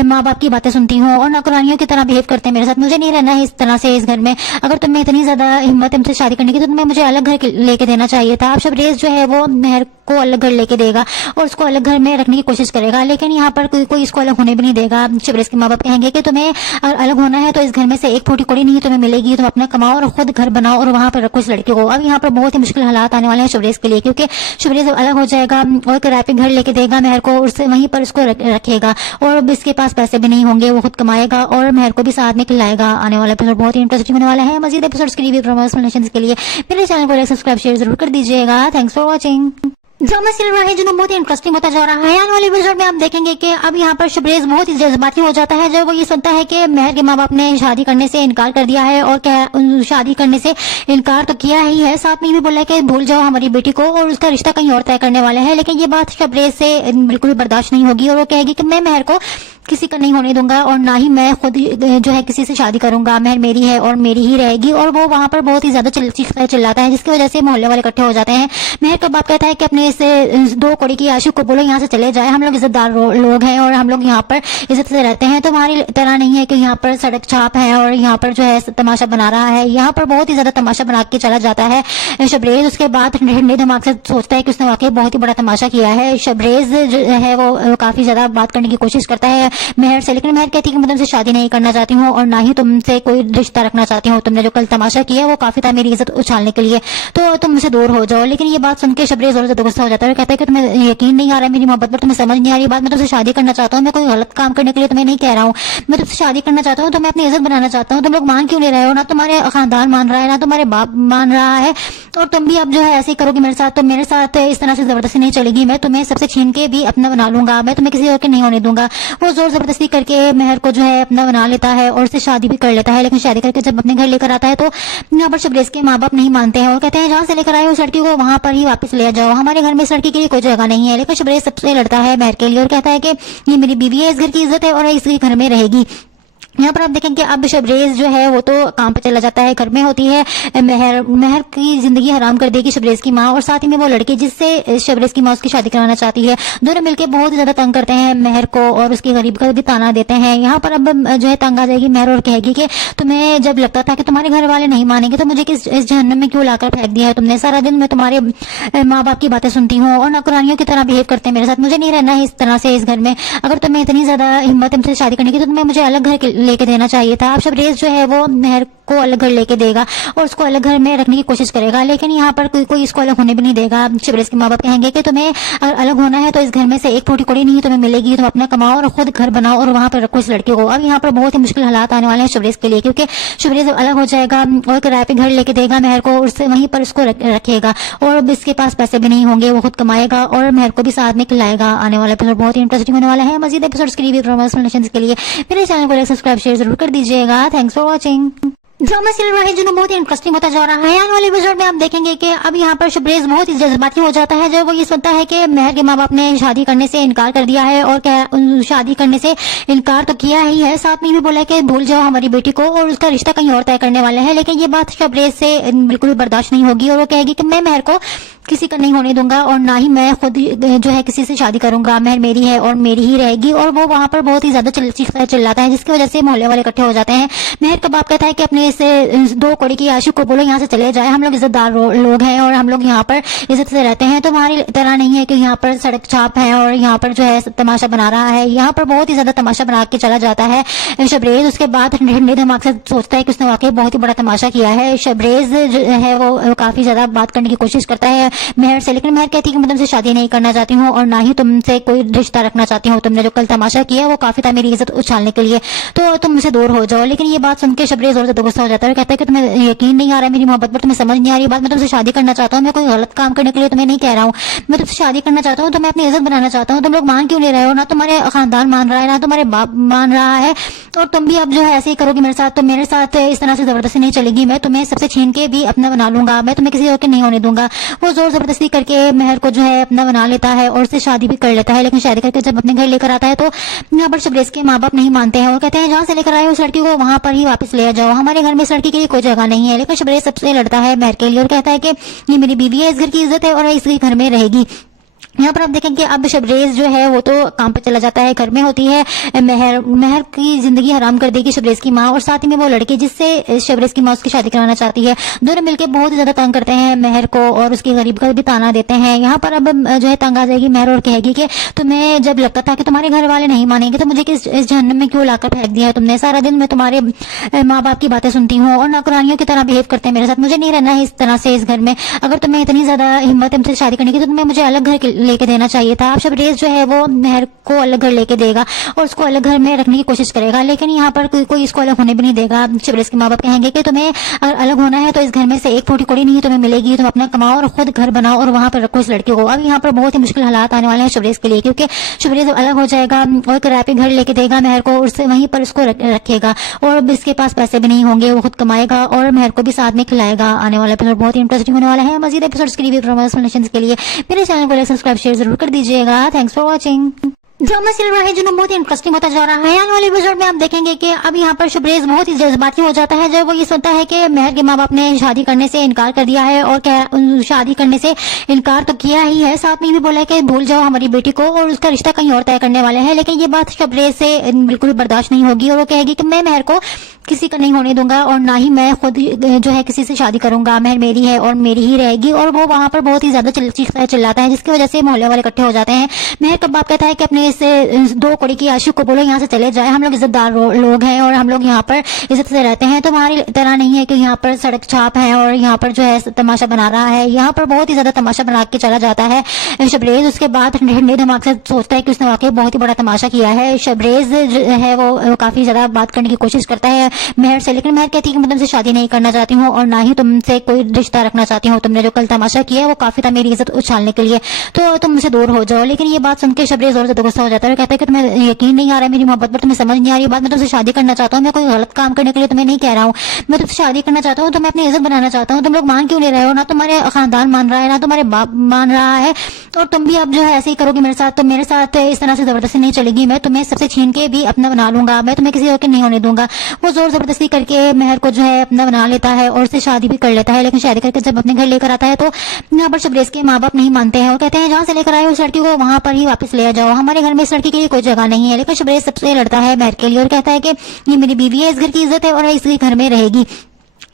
माँ बाप की बातें सुनती हूँ और नौकरानियों की तरह बिहेव करते हैं मेरे साथ, मुझे नहीं रहना है इस तरह से इस घर में, अगर तुम्हें इतनी ज्यादा हिम्मत है मुझसे शादी करने की तो तुम्हें मुझे अलग घर लेके देना चाहिए था। अब शबरेज जो है वो मेहर को अलग घर लेके देगा और उसको अलग घर में रखने की कोशिश करेगा, लेकिन यहाँ पर कोई इसको अलग होने भी नहीं देगा। शबरेज के माँ बाप कहेंगे कि तुम्हें अगर अलग होना है तो इस घर में से एक फूटी कौड़ी नहीं तुम्हें मिलेगी, तुम अपना कमाओ और खुद घर बनाओ और वहां पर रखो इस लड़की को। अब यहाँ पर बहुत ही मुश्किल हालात आने वाले हैं शबरेज के लिए, क्योंकि शबरेज अलग हो जाएगा और किराए पे घर लेके देगा मेहर को, उससे वहीं पर उसको रखेगा और इसके पास पैसे भी नहीं होंगे, वो खुद कमाएगा और मेहर को भी साथ में खिलाएगा। आने वाला एपिसोड बहुत ही इंटरेस्टिंग होने वाला है। मजीद एपिसोड्स के लिए प्रमोशंस के लिए मेरे चैनल को लाइक सब्सक्राइब शेयर जरूर कर दीजिएगा। Thanks for watching. ड्रामा चल रहा है जो बहुत ही इंटरेस्टिंग होता जा रहा है। आने वाले एपिसोड में आप देखेंगे कि अब यहाँ पर शबरेज बहुत ही जज्बाती हो जाता है जब वो ये सुनता है कि मेहर के माँ बाप ने शादी करने से इनकार कर दिया है और शादी करने से इनकार तो किया ही है, साथ में भी बोला कि भूल जाओ हमारी बेटी को और उसका रिश्ता कहीं और तय करने वाले हैं। लेकिन ये बात शबरेज से बिल्कुल भी बर्दाश्त नहीं होगी और वो कहेगी कि मैं मेहर को किसी का नहीं होने दूंगा और ना ही मैं खुद जो है किसी से शादी करूंगा, मेहर मेरी है और मेरी ही रहेगी। और वो वहां पर बहुत ही ज्यादा चिल्लाता है, जिसकी वजह से मोहल्ले वाले इकट्ठे हो जाते हैं। मेहर का बाप कहता है कि अपने इस दो कौड़ी की आशिक को बोलो यहाँ से चले जाए, हम लोग इज्जतदार लोग हैं और हम लोग यहाँ पर इज्जत से रहते हैं, तुम्हारी तरह नहीं है कि यहाँ पर सड़क छाप है और यहाँ पर जो है तमाशा बना रहा है। यहाँ पर बहुत ही ज्यादा तमाशा बना के चला जाता है शबरेज। उसके बाद ठंडे दिमाग से सोचता है कि उसने वाकई बहुत ही बड़ा तमाशा किया है। शबरेज जो है वो काफी ज्यादा बात करने की कोशिश करता है मेहर से, लेकिन मेहर कहती है कि मैं तुमसे शादी नहीं करना चाहती हूँ और ना ही तुमसे कोई रिश्ता रखना चाहती हूँ, तुमने जो कल तमाशा किया वो काफी था मेरी इज्जत उछालने के लिए, तो तुम मुझसे दूर हो जाओ। लेकिन ये बात सुन के शबरेज और ज्यादा गुस्सा हो जाता है, कहता है कि तुम्हें यकीन नहीं आ रहा मेरी मोहब्बत पर, तुम्हें समझ नहीं आ रही बात, मैं तुमसे शादी करना चाहता हूँ, मैं कोई गलत काम करने के लिए तुम्हें नहीं कह रहा हूँ, मैं तुमसे शादी करना चाहता हूँ, तो मैं अपनी इज्जत बनाना चाहता हूँ। तुम लोग मान क्यों नहीं रहे हो, ना तुम्हारे खानदान मान रहा है ना तुम्हारे बाप मान रहा है, और तुम भी अब जो है ऐसे ही करोगे मेरे साथ, तो मेरे साथ इस तरह से जबरदस्ती नहीं चलेगी, मैं तुम्हें सबसे छीन के भी अपना बना लूंगा, मैं तुम्हें किसी और के नहीं होने दूंगा। वो जोर जबरदस्ती करके मेहर को जो है अपना बना लेता है और उससे शादी भी कर लेता है। लेकिन शादी करके जब अपने घर लेकर आता है तो यहाँ पर शबरेज के माँ बाप नहीं मानते हैं और कहते हैं जहाँ से लेकर आए उस लड़की को वहां पर ही वापस ले जाओ, हमारे घर में इस लड़की के लिए कोई जगह नहीं है। लेकिन शबरेज सबसे लड़ता है मेहर के लिए और कहता है कि ये मेरी बीवी है, इस घर की इज्जत है और इस घर में रहेगी। यहाँ पर आप देखेंगे अब शबरेज जो है वो तो काम पे चला जाता है, घर में होती है महर की जिंदगी हराम कर देगी शबरेज की माँ, और साथ ही में वो लड़की जिससे शबरेज की माँ उसकी शादी कराना चाहती है, दोनों मिलकर बहुत ही ज्यादा तंग करते हैं महर को और उसकी गरीब का भी ताना देते हैं। यहाँ पर अब जो है तंग आ जाएगी महर और कहेगी कि तुम्हें जब लगता था कि तुम्हारे घर वाले नहीं मानेंगे तो मुझे इस जहन्नम में क्यों लाकर फेंक दिया है तुमने, सारा दिन मैं तुम्हारे माँ बाप की बातें सुनती हूँ और नौकरानियों की तरह बिहेव करते हैं मेरे साथ, मुझे नहीं रहना है इस तरह से इस घर में, अगर तुम्हें इतनी ज्यादा हिम्मत हमसे शादी करने की तो तुम्हें मुझे अलग घर लेके देना चाहिए था। अब शबरेज जो है वो महर को अलग घर लेके देगा और उसको अलग घर में रखने की कोशिश करेगा, लेकिन यहाँ पर कोई इसको अलग होने भी नहीं देगा। शबरेज के माँ बाप कहेंगे कि तुम्हें अगर अलग होना है तो इस घर में से एक टूटी कोड़ी नहीं तुम्हें मिलेगी, तुम अपना कमाओ और खुद घर बनाओ और वहां पर रखो इस लड़के को। अब यहाँ पर बहुत ही मुश्किल हालात आने वाले हैं शबरेज के लिए, क्योंकि शबरेज अलग हो जाएगा और किराए पे घर लेके देगा महर को, उससे वहीं पर उसको रखेगा और इसके पास पैसे भी नहीं होंगे, वो खुद कमाएगा और महर को भी साथ में खिलाएगा। आने वाला एपिसोड बहुत ही इंटरेस्टिंग होने वाला है। मजीद एपिसोड्स के लिए के लिए मेरे चैनल को लाइक सब्सक्राइब शेयर जरूर कर दीजिएगा। Thanks for watching. Drama serial रहा है जो बहुत ही इंटरेस्टिंग होता जा रहा है। आने वाले एपिसोड में आप देखेंगे कि अब यहाँ पर शबरेज बहुत ही जज्बाती हो जाता है जब वो ये सुनता है कि महर के माँ बाप ने शादी करने से इनकार कर दिया है, और शादी करने से इनकार तो किया ही है, साथ में भी बोला कि भूल जाओ हमारी बेटी को और उसका रिश्ता कहीं और तय करने वाला है। लेकिन ये बात शबरेज से बिल्कुल भी बर्दाश्त नहीं होगी और वो कहेगी कि मैं महर को किसी का नहीं होने दूंगा और ना ही मैं खुद जो है किसी से शादी करूंगा, महर मेरी है और मेरी ही रहेगी। और वो वहां पर बहुत ही ज्यादा चिल्लाता है, जिसकी वजह से मोहल्ले वाले इकट्ठे हो जाते हैं। महर का बाप कहता है कि अपने इस दो कौड़ी की आशिक को बोलो यहाँ से चले जाए, हम लोग इज्जतदार लोग हैं और हम लोग यहाँ पर इज्जत से रहते हैं, तो हमारी तरह नहीं है कि यहाँ पर सड़क छाप है और यहाँ पर जो है तमाशा बना रहा है। यहाँ पर बहुत ही ज्यादा तमाशा बना के चला जाता है शबरेज। उसके बाद ठंडे दिमाग से सोचता है कि उसने वाकई बहुत ही बड़ा तमाशा किया है। शबरेज जो है वो काफी ज्यादा बात करने की कोशिश करता है महर से, लेकिन महर कहती है कि मैं तुमसे शादी नहीं करना चाहती हूँ और ना ही तुमसे कोई रिश्ता रखना चाहती हूँ, तुमने जो कल तमाशा किया वो काफी था मेरी इज्जत उछालने के लिए, तो तुम मुझसे दूर हो जाओ। लेकिन ये बात सुन के शबरेज और ज्यादा गुस्सा हो जाता है, कहता है कि तुम्हें यकीन नहीं आ रहा है मेरी मोहब्बत पर, तुम्हें समझ नहीं आ रही बात, मैं तुमसे शादी करना चाहता हूँ, मैं कोई गलत काम करने के लिए तुम्हें नहीं कह रहा हूँ, मैं तुमसे शादी करना चाहता हूँ, तो मैं अपनी इज्जत बनाना चाहता हूँ, तुम लोग मान क्यों नहीं रहे हो, ना तुम्हारे खानदान मान रहा है ना तुम्हारे बाप मान रहा है, और तुम भी अब जो है ऐसे ही करोगे मेरे साथ, तो मेरे साथ इस तरह से जबरदस्ती नहीं चलेगी, मैं तुम्हें सबसे छीन के भी अपना बना लूंगा, मैं तुम्हें किसी और के नहीं होने दूंगा। वो जोर जबरदस्ती करके महर को जो है अपना बना लेता है और उससे शादी भी कर लेता है, लेकिन शादी करके जब अपने घर लेकर आता है तो यहाँ पर शबरेज के माँ बाप नहीं मानते हैं और कहते हैं जहाँ से लेकर आए उस लड़की को वहां पर ही वापस ले जाओ, हमारे घर में इस लड़की के लिए कोई जगह नहीं है। लेकिन शबरेज सबसे लड़ता है महर के लिए और कहता है कि ये मेरी बीवी है, इस घर की इज्जत है और इस घर में रहेगी। यहाँ पर आप देखेंगे अब शबरेज जो है वो तो काम पे चला जाता है, घर में होती है महर की जिंदगी हराम कर देगी शबरेज की माँ, और साथ ही में वो लड़की जिससे शबरेज की माँ उसकी शादी कराना चाहती है, दोनों मिलकर बहुत ही ज्यादा तंग करते हैं महर को और उसकी गरीब का भी ताना देते हैं। यहाँ पर अब जो है तंग आ जाएगी महर और कहेगी कि तुम्हें जब लगता था कि तुम्हारे घर वाले नहीं मानेंगे तो मुझे इस जहन्नम में क्यों लाकर फेंक दिया है तुमने, सारा दिन मैं तुम्हारे माँ बाप की बातें सुनती हूँ और नौकरानियों की तरह बिहेव करते हैं मेरे साथ, मुझे नहीं रहना है इस तरह से इस घर में, अगर तुम्हें इतनी ज्यादा हिम्मत हमसे शादी करने की तो तुम्हें मुझे अलग घर लेके देना चाहिए था। अब शबरेज जो है वो महर को अलग घर लेके देगा और उसको अलग घर में रखने की कोशिश करेगा, लेकिन यहाँ पर कोई इसको अलग होने भी नहीं देगा। शबरेज के माँ बाप कहेंगे कि तुम्हें अगर अलग होना है तो इस घर में से एक टूटी कोड़ी नहीं तुम्हें मिलेगी, तुम अपना कमाओ और खुद घर बनाओ और वहां पर रखो इस लड़के को। अब यहाँ पर बहुत ही मुश्किल हालात आने वाले हैं शबरेज के लिए, क्योंकि शबरेज अलग हो जाएगा और किराए पे घर लेके देगा महर को, उससे वहीं पर उसको रखेगा और इसके पास पैसे भी नहीं होंगे, वो खुद कमाएगा और महर को भी साथ में खिलाएगा। आने वाला एपिसोड बहुत ही इंटरेस्टिंग होने वाला है। मजीद एपिसोड्स के लिए के लिए मेरे चैनल को लाइक सब्सक्राइब शेयर जरूर कर दीजिएगा। Thanks for watching. Drama serial रहा है जो बहुत ही इंटरेस्टिंग होता जा रहा है। आने वाले एपिसोड में आप देखेंगे कि अब यहाँ पर शबरेज बहुत ही जज्बाती हो जाता है जब वो ये सुनता है कि महर के माँ बाप ने शादी करने से इनकार कर दिया है, और शादी करने से इनकार तो किया ही है, साथ में भी बोला कि भूल जाओ हमारी बेटी को और उसका रिश्ता कहीं और तय करने वाले हैं। लेकिन ये बात शबरेज से बिल्कुल भी बर्दाश्त नहीं होगी और वो कहेगी कि मैं महर को किसी का नहीं होने दूंगा और ना ही मैं खुद जो है किसी से शादी करूंगा, महर मेरी है और मेरी ही रहेगी। और वो वहां पर बहुत ही ज्यादा चिल्लाता है, जिसकी वजह से मोहल्ले वाले इकट्ठे हो जाते हैं। महर का बाप कहता है कि अपने इस दो कौड़ी की आशिक को बोलो यहाँ से चले जाए, हम लोग इज्जतदार लोग हैं और हम लोग यहाँ पर इज्जत से रहते हैं, तो हमारी तरह नहीं है कि यहाँ पर सड़क छाप है और यहाँ पर जो है तमाशा बना रहा है। यहाँ पर बहुत ही ज्यादा तमाशा बना के चला जाता है शबरेज। उसके बाद ठंडे दिमाग से सोचता है कि उसने वाकई बहुत ही बड़ा तमाशा किया है। शबरेज जो है वो काफी ज्यादा बात करने की कोशिश करता है महर से, लेकिन महर कहती है कि मैं तुमसे शादी नहीं करना चाहती हूँ और ना ही तुमसे कोई रिश्ता रखना चाहती हूँ, तुमने जो कल तमाशा किया वो काफी था मेरी इज्जत उछालने के लिए, तो तुम मुझसे दूर हो जाओ। लेकिन ये बात सुन के शबरेज और ज्यादा गुस्सा गुस्सा हो जाता है और कहता है कि तुम्हें यकीन नहीं आ रहा है मेरी मोहब्बत पर, तुम्हें समझ नहीं आ रही बात, मैं तुमसे शादी करना चाहता हूँ, मैं कोई गलत काम करने के लिए तुम्हें नहीं कह रहा हूँ, मैं तुमसे शादी करना चाहता हूँ, तो मैं अपनी इज्जत बनाना चाहता हूँ, तुम लोग मान क्यों नहीं रहे हो, ना तुम्हारे खानदान मान रहा है ना तुम्हारे बाप मान रहा है, और तुम भी अब जो है ऐसे ही करोगे मेरे साथ, तो मेरे साथ इस तरह से जबरदस्ती नहीं चलेगी, मैं तुम्हें सबसे छीन के भी अपना बना लूंगा, मैं तुम्हें किसी और के नहीं होने दूंगा। वो जोर जबरदस्ती करके मेहर को जो है अपना बना लेता है और उससे शादी भी कर लेता है, लेकिन शादी करके जब अपने घर लेकर आता है तो यहाँ पर शबरेज के माँ बाप नहीं मानते हैं और कहते हैं जहाँ से लेकर आए उस लड़की को वहां पर ही वापस ले जाओ, हमारे घर में इस लड़की के लिए कोई जगह नहीं है। लेकिन शबरेज सबसे लड़ता है मेहर के लिए और कहता है कि ये मेरी बीवी है, इस घर की इज्जत है और इस घर में रहेगी।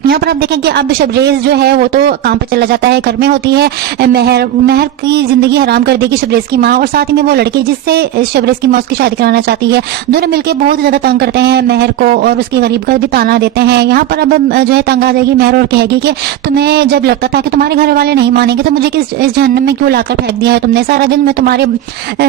यहाँ पर आप देखें कि अब शबरेज जो है वो तो काम पे चला जाता है, घर में होती है मेहर की जिंदगी हराम कर देगी शबरेज की माँ, और साथ ही में वो लड़की जिससे शबरेज की माँ उसकी शादी कराना चाहती है, दोनों मिलकर बहुत ज्यादा तंग करते हैं मेहर को और उसकी गरीब का भी ताना देते हैं। यहाँ पर अब जो है तंग आ जाएगी मेहर और कहेगी कि तुम्हें जब लगता था कि तुम्हारे घर वाले नहीं मानेंगे तो मुझे इस जहन्नम में क्यों लाकर फेंक दिया है तुमने, सारा दिन मैं तुम्हारे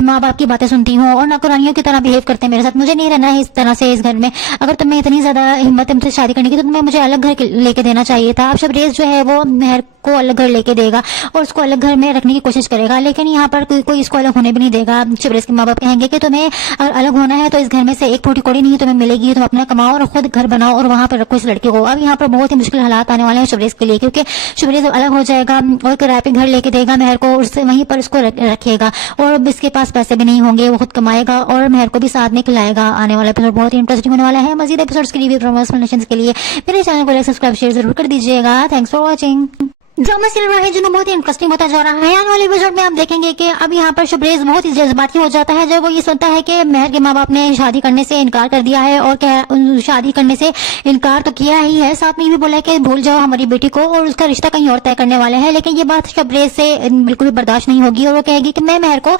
माँ बाप की बातें सुनती हूँ और नौकरानियों की तरह बिहेव करते हैं मेरे साथ, मुझे नहीं रहना है इस तरह से इस घर में, अगर तुम्हें इतनी ज्यादा हिम्मत है मुझसे शादी करने की तो तुम्हें मुझे अलग घर लेके देना चाहिए था। अब शबरेज जो है वो मेहर को अलग घर लेके देगा और उसको अलग घर में रखने की कोशिश करेगा, लेकिन यहाँ पर कोई इसको अलग होने भी नहीं देगा। शबरेज के माँ बाप कहेंगे कि तुम्हें अगर अलग होना है तो इस घर में से एक फूटी कौड़ी नहीं तुम्हें मिलेगी, तुम अपना कमाओ और खुद घर बनाओ और वहां पर रखो इस लड़की को। अब यहाँ पर बहुत ही मुश्किल हालात आने वाले हैं शबरेज के लिए, क्योंकि शबरेज अलग हो जाएगा और किराए पे घर लेके देगा मेहर को, उससे वहीं पर उसको रखेगा और इसके पास पैसे भी नहीं होंगे, वो खुद कमाएगा और मेहर को भी साथ में खिलाएगा। आने वाला एपिसोड बहुत ही इंटरेस्टिंग होने वाला है। मजीद एपिसोड्स के लिए प्रमोशनल के लिए मेरे चैनल को लाइक सब्सक्राइब शेयर जरूर कर दीजिएगा। Thanks for watching. ड्रामा चल रहा है जो बहुत ही इंटरेस्टिंग होता जा रहा है। आने वाले एपिसोड में आप देखेंगे कि अब यहाँ पर शबरेज बहुत ही जज्बाती हो जाता है जब वो ये सुनता है कि मेहर के माँ बाप ने शादी करने से इनकार कर दिया है, और शादी करने से इनकार तो किया ही है, साथ में ये भी बोला है कि भूल जाओ हमारी बेटी को और उसका रिश्ता कहीं और तय करने वाले हैं। लेकिन ये बात शबरेज से बिल्कुल भी बर्दाश्त नहीं होगी और वो कहेगी कि मैं मेहर को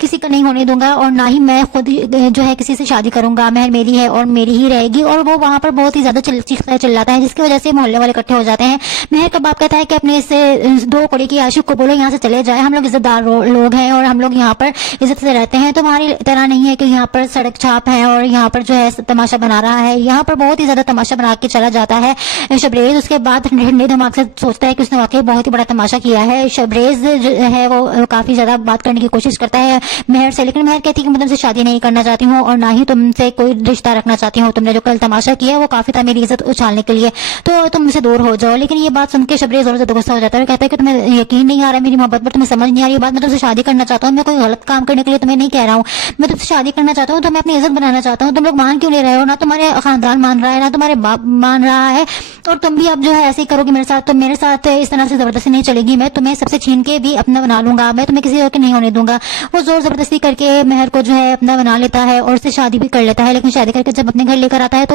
किसी का नहीं होने दूंगा और ना ही मैं खुद जो है किसी से शादी करूंगा, मेहर मेरी है और मेरी ही रहेगी। और वो वहां पर बहुत ही ज्यादा चिल्लाता है, जिसकी वजह से मोहल्ले वाले इकट्ठे हो जाते हैं। मेहर का बाप कहता है कि अपने इस दो कौड़ी की आशिक को बोलो यहाँ से चले जाए, हम लोग इज्जतदार लोग हैं और हम लोग यहाँ पर इज्जत से रहते हैं, तुम्हारी तरह नहीं है कि यहाँ पर सड़क छाप है और यहाँ पर जो है तमाशा बना रहा है। यहाँ पर बहुत ही ज्यादा तमाशा बना के चला जाता है शबरेज। उसके बाद ठंडे दिमाग से सोचता है कि उसने वाकई बहुत ही बड़ा तमाशा किया है। शबरेज जो है वो काफी ज्यादा बात करने की कोशिश करता है मेहर से, लेकिन मेहर कहती है कि मैं तुमसे शादी नहीं करना चाहती हूँ और ना ही तुमसे कोई रिश्ता रखना चाहती हूँ, तुमने जो कल तमाशा किया वो काफी था मेरी इज्जत उछालने के लिए, तो तुम मुझसे दूर हो जाओ। लेकिन ये बात सुन के शबरेज और ज्यादा गुस्सा हो जाता है और कहता है कि तुम्हें यकीन नहीं आ रहा है मेरी मोहब्बत पर, तुम्हें समझ नहीं आ रही बात, मैं तुमसे शादी करना चाहता हूँ, मैं कोई गलत काम करने के लिए तुम्हें नहीं कह रहा हूँ, मैं तुमसे शादी करना चाहता हूँ, तो मैं अपनी इज्जत बनाना चाहता हूँ, तुम लोग मान क्यों नहीं रहे हो, ना तुम्हारे खानदान मान रहा है ना तुम्हारे बाप मान रहा है, और तुम भी अब जो है ऐसे ही करोगे मेरे साथ, तो मेरे साथ इस तरह से जबरदस्ती नहीं चलेगी, मैं तुम्हें सबसे छीन के भी अपना बना लूंगा, मैं तुम्हें किसी और के नहीं होने दूंगा। वो जोर जबरदस्ती करके मेहर को जो है अपना बना लेता है और उससे शादी भी कर लेता है, लेकिन शादी करके जब अपने घर लेकर आता है तो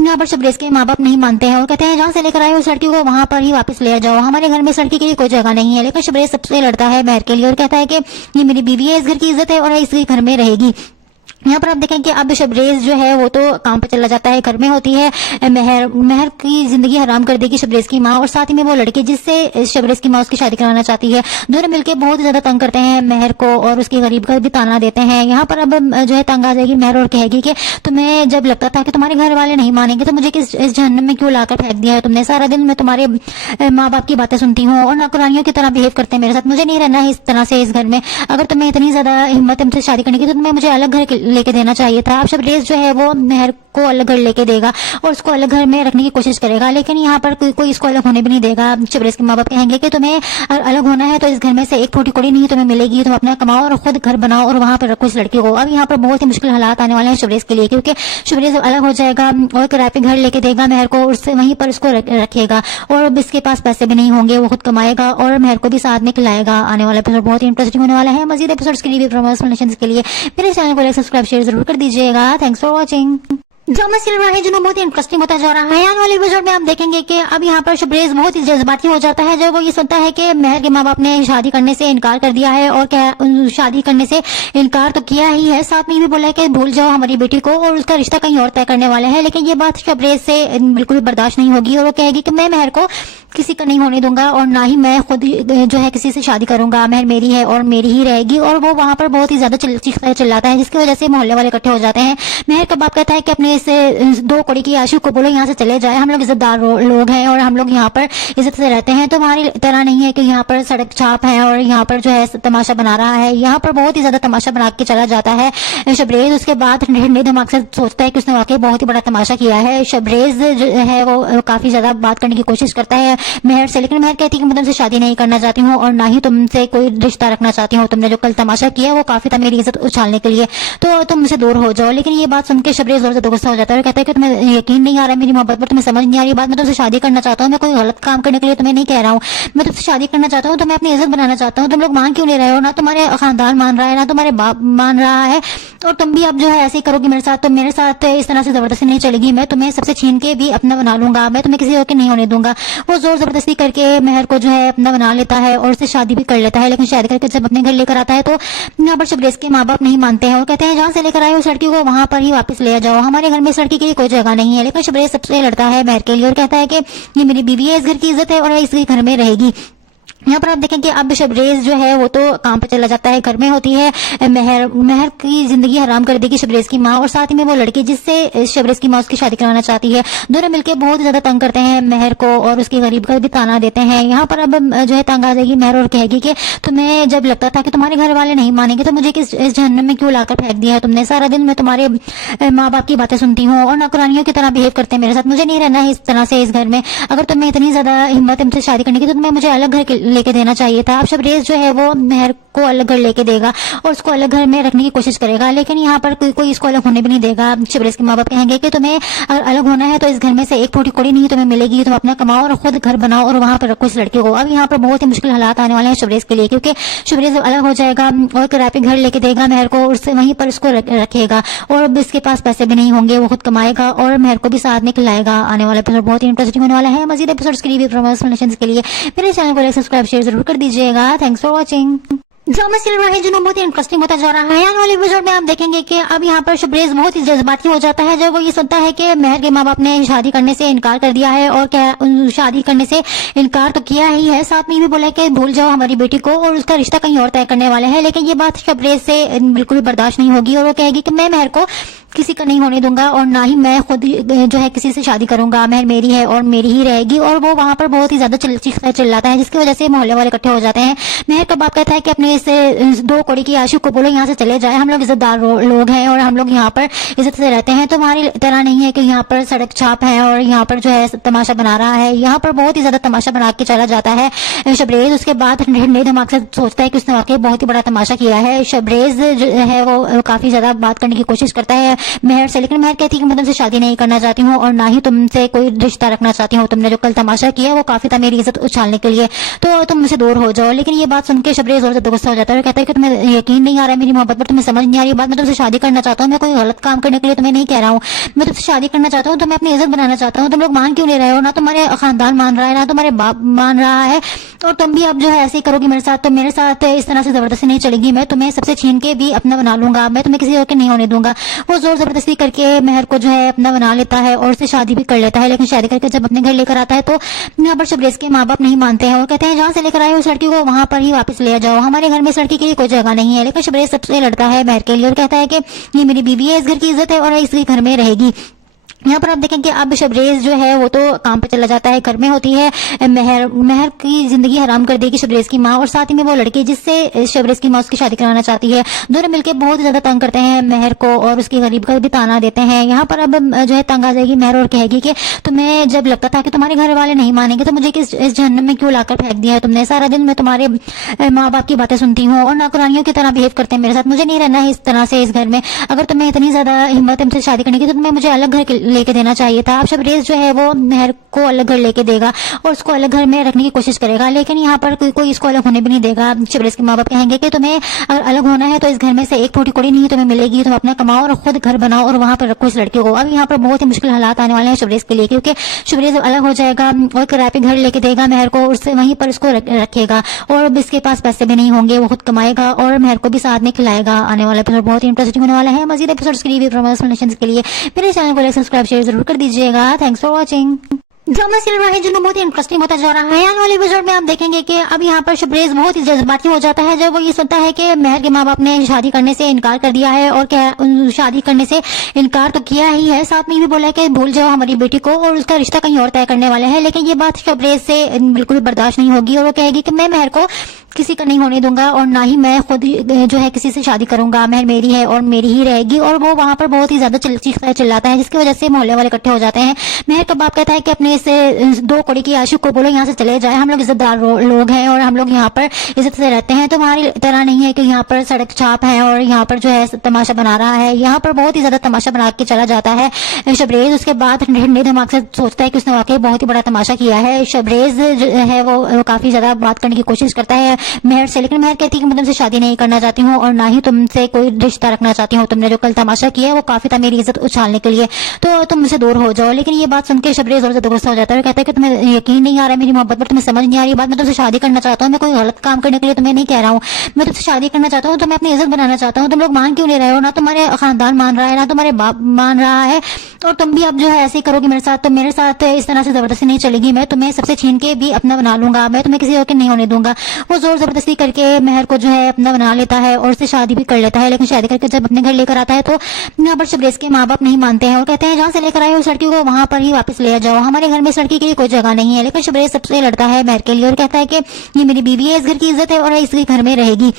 यहाँ पर शबरेज के माँ बाप नहीं मानते हैं और कहते हैं जहाँ से लेकर आए उस लड़की को वहां पर ही वापस ले जाओ, हमारे घर में इस लड़की के लिए कोई जगह नहीं है। लेकिन शबरेज सबसे लड़ता है मेहर के लिए और कहता है कि ये मेरी बीवी है, इस घर की इज्जत है और इस घर में रहेगी। यहाँ पर आप देखें कि अब शबरेज जो है वो तो काम पे चला जाता है, घर में होती है मेहर की जिंदगी हराम कर देगी शबरेज की माँ, और साथ ही में वो लड़की जिससे शबरेज की माँ उसकी शादी कराना चाहती है, दोनों मिलकर बहुत ज्यादा तंग करते हैं मेहर को और उसकी गरीब का भी ताना देते हैं। यहाँ पर अब जो है तंग आ जाएगी मेहर और कहेगी कि तुम्हें जब लगता था कि तुम्हारे घर वाले नहीं मानेंगे तो मुझे इस जहन्नम में क्यों लाकर फेंक दिया है तुमने, सारा दिन मैं तुम्हारे माँ बाप की बातें सुनती हूँ और नौकरानियों की तरह बिहेव करते हैं मेरे साथ, मुझे नहीं रहना है इस तरह से इस घर में, अगर तुम्हें इतनी ज्यादा हिम्मत है मुझसे शादी करने की तो तुम्हें मुझे अलग घर लेके देना चाहिए था। अब शबरेज जो है वो मेहर को अलग घर लेके देगा और उसको अलग घर में रखने की कोशिश करेगा, लेकिन यहाँ पर कोई इसको अलग होने भी नहीं देगा। शबरेज के माँ बाप कहेंगे कि तुम्हें अलग होना है तो इस घर में से एक फूटी कौड़ी नहीं तुम्हें मिलेगी, तुम अपना कमाओ और खुद घर बनाओ और वहां पर रखो इस लड़की को। अब यहाँ पर बहुत ही मुश्किल हालात आने वाले हैं शबरेज के लिए, क्योंकि शबरेज अलग हो जाएगा और किराए पे घर लेके देगा मेहर को, उससे वहीं पर उसको रखेगा और इसके पास पैसे भी नहीं होंगे, वो खुद कमाएगा और मेहर को भी साथ में खिलाएगा। आने वाला एपिसोड बहुत ही इंटरेस्टिंग होने वाला है। मजीद एपिसोड्स के लिए प्रमोशनल के लिए मेरे चैनल को लाइक सब्सक्राइब शेयर जरूर कर दीजिएगा। Thanks for watching. ड्रामा चल रहा है जो बहुत ही इंटरेस्टिंग होता जा रहा है। आने वाले एपिसोड में आप देखेंगे कि अब यहाँ पर शबरेज बहुत ही जज्बाती हो जाता है जब वो ये सुनता है कि मेहर के माँ बाप ने शादी करने से इनकार कर दिया है, और शादी करने से इनकार तो किया ही है, साथ में ये भी बोला है कि भूल जाओ हमारी बेटी को और उसका रिश्ता कहीं और तय करने वाले हैं। लेकिन ये बात शबरेज से बिल्कुल भी बर्दाश्त नहीं होगी और वो कहेगी कि मैं मेहर को किसी का नहीं होने दूंगा और ना ही मैं खुद जो है किसी से शादी करूंगा, मेहर मेरी है और मेरी ही रहेगी। और वो वहां पर बहुत ही ज्यादा चिल्लाता है, जिसकी वजह से मोहल्ले वाले इकट्ठे हो जाते हैं। मेहर का बाप कहता है कि अपने इस 2 कौड़ी की आशिक को बोलो यहाँ से चले जाए, हम लोग इज्जतदार लोग हैं और हम लोग यहाँ पर इज्जत से रहते हैं। तुम्हारी तरह नहीं है कि यहाँ पर सड़क छाप है और यहाँ पर जो है तमाशा बना रहा है। यहाँ पर बहुत ही ज्यादा तमाशा बना के चला जाता है शबरेज। उसके बाद ठंडे दिमाग से सोचता है कि उसने वाकई बहुत ही बड़ा तमाशा किया है। शबरेज जो है वो काफी ज्यादा बात करने की कोशिश करता है मेहर से, लेकिन मेहर कहती है कि मैं तुमसे शादी नहीं करना चाहती हूँ और ना ही तुमसे कोई रिश्ता रखना चाहती हूँ। तुमने जो कल तमाशा किया वो काफी था मेरी इज्जत उछालने के लिए, तो तुम मुझसे दूर हो जाओ। लेकिन ये बात सुन के शबरेज और ज्यादा गुस्सा हो जाता है और कहता है कि तुम्हें यकीन नहीं आ रहा मेरी मोहब्बत पर, तुम्हें समझ नहीं आ रही बात। मैं तुमसे शादी करना चाहता हूँ, मैं कोई गलत काम करने के लिए तुम्हें नहीं कह रहा हूँ। मैं तुमसे शादी करना चाहता हूँ तो मैं अपनी इज्जत बनाना चाहता हूँ। तुम लोग मान क्यों ले रहे हो? ना तुम्हारे खानदान मान रहा है ना तुम्हारे बाप मान रहा है, और तुम भी अब जो है ऐसे ही करोगी मेरे साथ। तो मेरे साथ इस तरह से जबरदस्ती नहीं चलेगी, मैं तुम्हें सबसे छीन के भी अपना बना लूंगा, मैं तुम्हें किसी और के नहीं होने दूंगा। वो जोर जबरदस्ती करके मेहर को जो है अपना बना लेता है और उससे शादी भी कर लेता है। लेकिन शादी करके जब अपने घर लेकर आता है तो यहाँ पर शबरेज के माँ बाप नहीं मानते हैं और कहते हैं जहाँ से लेकर आए उस लड़की को वहां पर ही वापस ले जाओ, हमारे घर में इस लड़की के लिए कोई जगह नहीं है। लेकिन शबरेज सबसे लड़ता है मेहर के लिए और कहता है कि ये मेरी बीवी है, इस घर की इज्जत है और इस घर में रहेगी। यहाँ पर आप देखें कि अब शबरेज जो है वो तो काम पे चला जाता है, घर में होती है मेहर। मेहर की जिंदगी हराम कर देगी शबरेज की माँ, और साथ ही में वो लड़की जिससे शबरेज की माँ उसकी शादी कराना चाहती है। दोनों मिलकर बहुत ज्यादा तंग करते हैं मेहर को और उसके गरीब का भी ताना देते हैं। यहाँ पर अब जो है तंग आ जाएगी मेहर और कहेगी कि तुम्हें जब लगता था कि तुम्हारे घर वाले नहीं मानेंगे तो मुझे इस जहन्नम में क्यों लाकर फेंक दिया है तुमने? सारा दिन मैं तुम्हारे माँ बाप की बातें सुनती हूँ और नौकरानियों की तरह बिहेव करते हैं मेरे साथ। मुझे नहीं रहना है इस तरह से इस घर में। अगर तुम्हें इतनी ज्यादा हिम्मत है मुझसे शादी करने की तो तुम्हें मुझे अलग घर लेके देना चाहिए था। अब शबरेज जो है वो मेहर को अलग घर लेके देगा और उसको अलग घर में रखने की कोशिश करेगा, लेकिन यहाँ पर कोई इसको अलग होने भी नहीं देगा। शबरेज के माँ बाप कहेंगे कि तुम्हें अगर अलग होना है तो इस घर में से एक फूटी कौड़ी नहीं तुम्हें मिलेगी, तुम अपना कमाओ और खुद घर बनाओ और वहां पर रखो इस लड़के को। अब यहाँ पर बहुत ही मुश्किल हालात आने वाले हैं शबरेज के लिए, क्योंकि शबरेज अलग हो जाएगा और किराए पे घर लेके देगा मेहर को, उससे वहीं पर उसको रखेगा और अब इसके पास पैसे भी नहीं होंगे, वो खुद कमाएगा और मेहर को भी साथ में खिलाएगा। आने वाला एपिसोड बहुत ही इंटरेस्टिंग होने वाला है। मजीद एपिसोड्स के लिए प्रमोशनल के लिए मेरे चैनल को सब्सक्राइब शेयर जरूर कर दीजिएगा। Thanks for watching. ड्रामा चल रहा है जो बहुत ही इंटरेस्टिंग होता जा रहा है। आने वाले एपिसोड में आप देखेंगे कि अब यहाँ पर शबरेज बहुत ही जज्बाती हो जाता है जब वो ये सुनता है कि मेहर के माँ बाप ने शादी करने से इनकार कर दिया है, और क्या शादी करने से इनकार तो किया ही है, साथ में ये भी बोला कि भूल जाओ हमारी बेटी को और उसका रिश्ता कहीं और तय करने वाले हैं। लेकिन ये बात शबरेज से बिल्कुल भी बर्दाश्त नहीं होगी और वो कहेगी कि मैं मेहर को किसी का नहीं होने दूंगा और ना ही मैं खुद जो है किसी से शादी करूंगा, मेहर मेरी है और मेरी ही रहेगी। और वो वहां पर बहुत ही ज्यादा चिल्लाता है जिसकी वजह से मोहल्ले वाले इकट्ठे हो जाते हैं। मेहर का बाप कहता है कि अपने इस 2 कौड़ी की आशिक को बोलो यहाँ से चले जाए, हम लोग इज्जतदार लोग हैं और हम लोग यहाँ पर इज्जत से रहते हैं। तुम्हारी तरह नहीं है कि यहाँ पर सड़क छाप है और यहाँ पर जो है तमाशा बना रहा है। यहाँ पर बहुत ही ज्यादा तमाशा बना के चला जाता है शबरेज। उसके बाद ठंडे दिमाग से सोचता है कि उसने वाकई बहुत ही बड़ा तमाशा किया है। शबरेज जो है वो काफी ज्यादा बात करने की कोशिश करता है मेहर से, लेकिन मेहर कहती है कि मैं तुमसे शादी नहीं करना चाहती हूँ और ना ही तुमसे कोई रिश्ता रखना चाहती हूँ। तुमने जो कल तमाशा किया वो काफी था मेरी इज्जत उछालने के लिए, तो तुम मुझसे दूर हो जाओ। लेकिन ये बात सुन के शबरेज और ज्यादा गुस्सा हो जाता है और कहता है कि तुम्हें यकीन नहीं आ रहा मेरी मोहब्बत पर, तुम्हें समझ नहीं आ रही बात। मैं तुमसे शादी करना चाहता हूँ, मैं कोई गलत काम करने के लिए तुम्हें नहीं कह रहा हूँ। मैं तुमसे शादी करना चाहता हूँ तो मैं अपनी इज्जत बनाना चाहता हूँ। तुम लोग मान क्यों ले रहे हो? ना तुम्हारे खानदान मान रहा है ना तुम्हारे बाप मान रहा है, और तुम भी अब जो है ऐसे ही करोगी मेरे साथ। तो मेरे साथ इस तरह से जबरदस्ती नहीं चलेगी, मैं तुम्हें सबसे छीन के भी अपना बना लूंगा, मैं तुम्हें किसी और के नहीं होने दूंगा। वो जोर जबरदस्ती करके मेहर को जो है अपना बना लेता है और उससे शादी भी कर लेता है। लेकिन शादी करके जब अपने घर लेकर आता है तो यहाँ पर शबरेज के माँ बाप नहीं मानते हैं और कहते हैं जहाँ से लेकर आए उस लड़की को वहां पर ही वापस ले जाओ, हमारे घर में इस लड़की के लिए कोई जगह नहीं है। लेकिन शबरेज सबसे लड़ता है मेहर के लिए और कहता है कि ये मेरी बीवी है, इस घर की इज्जत है और इस घर में रहेगी। यहाँ पर आप देखें कि अब शबरेज जो है वो तो काम पे चला जाता है, घर में होती है मेहर। मेहर की जिंदगी हराम कर देगी शबरेज की माँ, और साथ ही में वो लड़की जिससे शबरेज की माँ उसकी शादी कराना चाहती है। दोनों मिलकर बहुत ज्यादा तंग करते हैं मेहर को और उसके गरीब का भी ताना देते हैं। यहाँ पर अब जो है तंग आ जाएगी मेहर और कहेगी कि तुम्हें जब लगता था कि तुम्हारे घर वाले नहीं मानेंगे तो मुझे इस जहन्नम में क्यों लाकर फेंक दिया है तुमने? सारा दिन मैं तुम्हारे माँ बाप की बातें सुनती हूँ और नौकरानियों की तरह बिहेव करते हैं मेरे साथ। मुझे नहीं रहना है इस तरह से इस घर में। अगर तुम्हें इतनी ज्यादा हिम्मत है मुझसे शादी करने की तो तुम्हें मुझे अलग घर लेके देना चाहिए था। अब शबरेज जो है वो मेहर को अलग घर लेके देगा और उसको अलग घर में रखने की कोशिश करेगा, लेकिन यहाँ पर कोई इसको अलग होने भी नहीं देगा। शबरेज के माँ बाप कहेंगे कि तुम्हें अगर अलग होना है तो इस घर में से एक फूटी कौड़ी नहीं तुम्हें मिलेगी, तुम अपना कमाओ और खुद घर बनाओ और वहां पर रखो इस लड़के को। अब यहाँ पर बहुत ही मुश्किल हालात आने वाले हैं शबरेज के लिए, क्योंकि शबरेज अलग हो जाएगा और किराए पे घर लेके देगा मेहर को, उससे वहीं पर उसको रखेगा और अब इसके पास पैसे भी नहीं होंगे, वो खुद कमाएगा और मेहर को भी साथ में खिलाएगा। आने वाला एपिसोड बहुत ही इंटरेस्टिंग होने वाला है। मजीद एपिसोड्स के लिए प्रमोशनल के लिए मेरे चैनल को सब्सक्राइब शेयर जरूर कर दीजिएगा। Thanks for watching. ड्रामा चल रहा है जो बहुत ही इंटरेस्टिंग होता जा रहा है। आने वाले एपिसोड में आप देखेंगे कि अब यहाँ पर शबरेज बहुत ही जज्बाती हो जाता है जब वो ये सुनता है कि मेहर के माँ बाप ने शादी करने से इनकार कर दिया है, और क्या शादी करने से इनकार तो किया ही है, साथ में ये भी बोला है कि भूल जाओ हमारी बेटी को और उसका रिश्ता कहीं और तय करने वाले हैं। लेकिन ये बात शबरेज से बिल्कुल भी बर्दाश्त नहीं होगी और वो कहेगी कि मैं मेहर को किसी का नहीं होने दूंगा और ना ही मैं खुद जो है किसी से शादी करूंगा, मेहर मेरी है और मेरी ही रहेगी। और वो वहां पर बहुत ही ज्यादा चिल्लाता है, जिसकी वजह से मोहल्ले वाले इकट्ठे हो जाते हैं। मेहर का बाप कहता है कि अपने से 2 कौड़ी की आशिक को बोलो यहाँ से चले जाए, हम लोग इज्जतदार लोग हैं और हम लोग यहाँ पर इज्जत से रहते हैं, तुम्हारी तरह नहीं है कि यहाँ पर सड़क छाप है और यहाँ पर जो है तमाशा बना रहा है। यहाँ पर बहुत ही ज्यादा तमाशा बना के चला जाता है शबरेज। उसके बाद ठंडे दिमाग से सोचता है कि उसने वाकई बहुत ही बड़ा तमाशा किया है। शबरेज जो है वो काफी ज्यादा बात करने की कोशिश करता है मेहर से, लेकिन मेहर कहती है कि मैं तुमसे शादी नहीं करना चाहती हूँ और ना ही तुमसे कोई रिश्ता रखना चाहती हूँ। तुमने जो कल तमाशा किया है वो काफी था मेरी इज्जत उछालने के लिए, तो तुम मुझसे दूर हो जाओ। लेकिन ये बात सुन के शबरेज और ज्यादा गुस्सा हो जाता है, कहता है कि तुम्हें यकीन नहीं आ रहा मेरी मोहब्बत पर, तुम्हें समझ नहीं आ रही बात। मैं तुमसे शादी करना चाहता हूँ, मैं कोई गलत काम करने के लिए तुम्हें नहीं कह रहा हूँ, मैं तुमसे शादी करना चाहता हूँ, तो मैं अपनी इज्जत बनाना चाहता हूँ। तुम लोग मान क्यों नहीं रहे हो, ना तुम्हारे खानदान मान रहा है ना तुम्हारे बाप मान रहा है, और तुम भी अब जो है ऐसे ही करोगे मेरे साथ, तो मेरे साथ इस तरह से जबरदस्ती नहीं चलेगी, मैं तुम्हें सबसे छीन के भी अपना बना लूंगा, मैं तुम्हें किसी और के नहीं होने दूंगा। वो जोर जबरदस्ती करके मेहर को जो है अपना बना लेता है और उससे शादी भी कर लेता है। लेकिन शादी करके जब अपने घर लेकर आता है तो यहाँ पर शबरेज के माँ बाप नहीं मानते हैं और कहते हैं जहाँ से लेकर आए उस लड़की को वहां पर ही वापस ले जाओ, हमारे घर में इस लड़की के लिए कोई जगह नहीं है। लेकिन शबरेज सबसे लड़ता है मेहर के लिए और कहता है कि ये मेरी बीवी है, इस घर की इज्जत है और इस घर में रहेगी।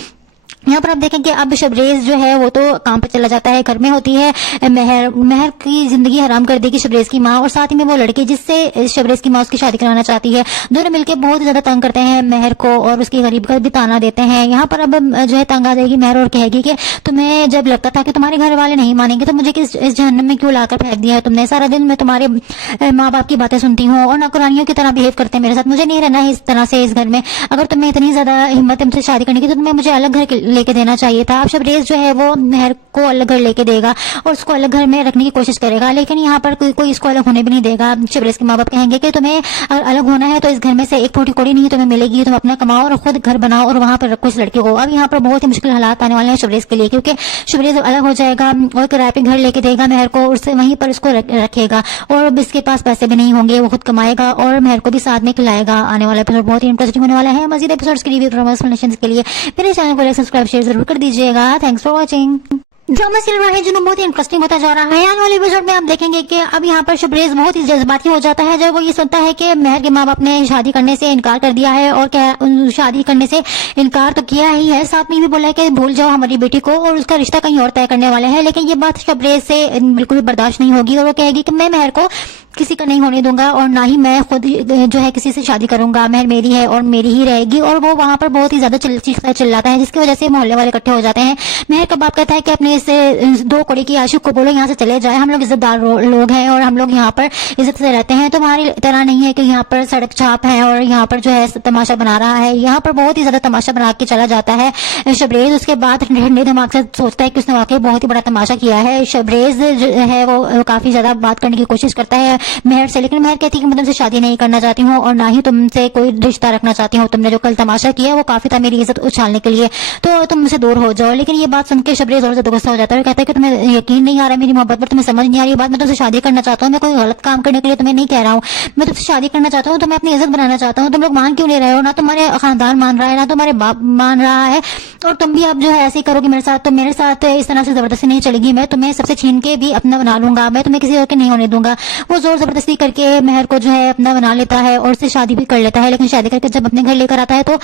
यहाँ पर आप देखेंगे अब शबरेज जो है वो तो काम पर चला जाता है, घर में होती है मेहर की जिंदगी हराम कर देगी शबरेज की माँ, और साथ ही में वो लड़की जिससे शबरेज की माँ उसकी शादी कराना चाहती है, दोनों मिलकर बहुत ज्यादा तंग करते हैं मेहर को और उसकी गरीब का भी ताना देते हैं। यहाँ पर अब जो है तंग आ जाएगी मेहर और कहेगी कि तुम्हें जब लगता था कि तुम्हारे घर वाले नहीं मानेंगे तो मुझे इस जहन्नम में क्यों लाकर फेंक दिया है तुमने, सारा दिन मैं तुम्हारे माँ बाप की बातें सुनती हूँ और नौकरानियों की तरह बिहेव करते हैं मेरे साथ, मुझे नहीं रहना है इस तरह से इस घर में। अगर तुम्हें इतनी ज्यादा हिम्मत तुमसे शादी करने की तो तुम्हें मुझे अलग घर लेके देना चाहिए था। अब शबरेज जो है वो मेहर को अलग घर लेके देगा और उसको अलग घर में रखने की कोशिश करेगा, लेकिन यहाँ पर कोई इसको अलग होने भी नहीं देगा। शबरेज के माँ बाप कहेंगे कि तुम्हें अलग होना है तो इस घर में से एक फूटी कौड़ी नहीं तुम्हें मिलेगी, तुम अपना कमाओ और खुद घर बनाओ और वहां पर रखो इस लड़की को। अब यहाँ पर बहुत ही मुश्किल हालात आने वाले हैं शबरेज के लिए, क्योंकि शबरेज अलग हो जाएगा और किराए पे घर लेके देगा मेहर को, उससे वहीं पर उसको रखेगा और अब इसके पास पैसे भी नहीं होंगे, वो खुद कमाएगा और मेहर को भी साथ में खिलाएगा। आने वाला एपिसोड बहुत ही इंटरेस्टिंग होने वाला है। मजीद एपिसोड्स के लिए के लिए मेरे चैनल को सब्सक्राइब शेयर जरूर कर दीजिएगा। Thanks for watching. ड्रामा चल रहा है जो बहुत ही इंटरेस्टिंग होता जा रहा है। आने वाले एपिसोड में आप देखेंगे कि अब यहाँ पर शबरेज बहुत ही जज्बाती हो जाता है जब वो ये सुनता है कि मेहर के माँ बाप ने शादी करने से इनकार कर दिया है, और क्या शादी करने से इनकार तो किया ही है, साथ में भी बोला है कि भूल जाओ हमारी बेटी को और उसका रिश्ता कहीं और तय करने वाले हैं। लेकिन ये बात शबरेज से बिल्कुल भी बर्दाश्त नहीं होगी और वो कहेगी कि मैं मेहर को किसी का नहीं होने दूंगा और ना ही मैं खुद जो है किसी से शादी करूंगा, मेहर मेरी है और मेरी ही रहेगी। और वो वहां पर बहुत ही ज्यादा चिल्लाता है, जिसकी वजह से मोहल्ले वाले इकट्ठे हो जाते हैं। मेहर का बाप कहता है कि अपने से 2 कौड़ी की आशिक को बोलो यहाँ से चले जाए, हम लोग इज्जतदार लोग हैं और हम लोग यहाँ पर इज्जत से रहते हैं, तुम्हारी तरह नहीं है कि यहाँ पर सड़क छाप है और यहाँ पर जो है तमाशा बना रहा है। यहाँ पर बहुत ही ज्यादा तमाशा बना के चला जाता है शबरेज। उसके बाद ठंडे दिमाग से सोचता है कि उसने वाकई बहुत ही बड़ा तमाशा किया है। शबरेज जो है वो काफी ज्यादा बात करने की कोशिश करता है मेहर से, लेकिन मेहर कहती है कि मैं तुमसे शादी नहीं करना चाहती हूँ और ना ही तुमसे कोई रिश्ता रखना चाहती हूँ, तुमने जो कल तमाशा किया वो काफी था मेरी इज्जत उछालने के लिए, तो तुम मुझसे दूर हो जाओ। लेकिन ये बात सुन के शबरेज और ज्यादा गुस्सा हो जाता है, कहता है कि तुम्हें यकीन नहीं आ रहा मेरी मोहब्बत पर, तुम्हें समझ नहीं आ रही बात। मैं तुमसे शादी करना चाहता हूँ, मैं कोई गलत काम करने के लिए तुम्हें नहीं कह रहा हूँ, मैं तुमसे शादी करना चाहता हूँ, तो मैं अपनी इज्जत बनाना चाहता हूँ। तुम लोग मान क्यों नहीं रहे हो, ना तुम्हारे खानदान मान रहा है ना तुम्हारे बाप मान रहा है, और तुम भी अब जो है ऐसे ही करोगे मेरे साथ, तो मेरे साथ इस तरह से जबरदस्ती नहीं चलेगी, मैं तुम्हें सबसे छीन के भी अपना बना लूंगा, मैं तुम्हें किसी और के नहीं होने दूंगा। वो जोर जबरदस्ती करके मेहर को जो है अपना बना लेता है और उससे शादी भी कर लेता है। लेकिन शादी करके जब अपने घर लेकर आता है तो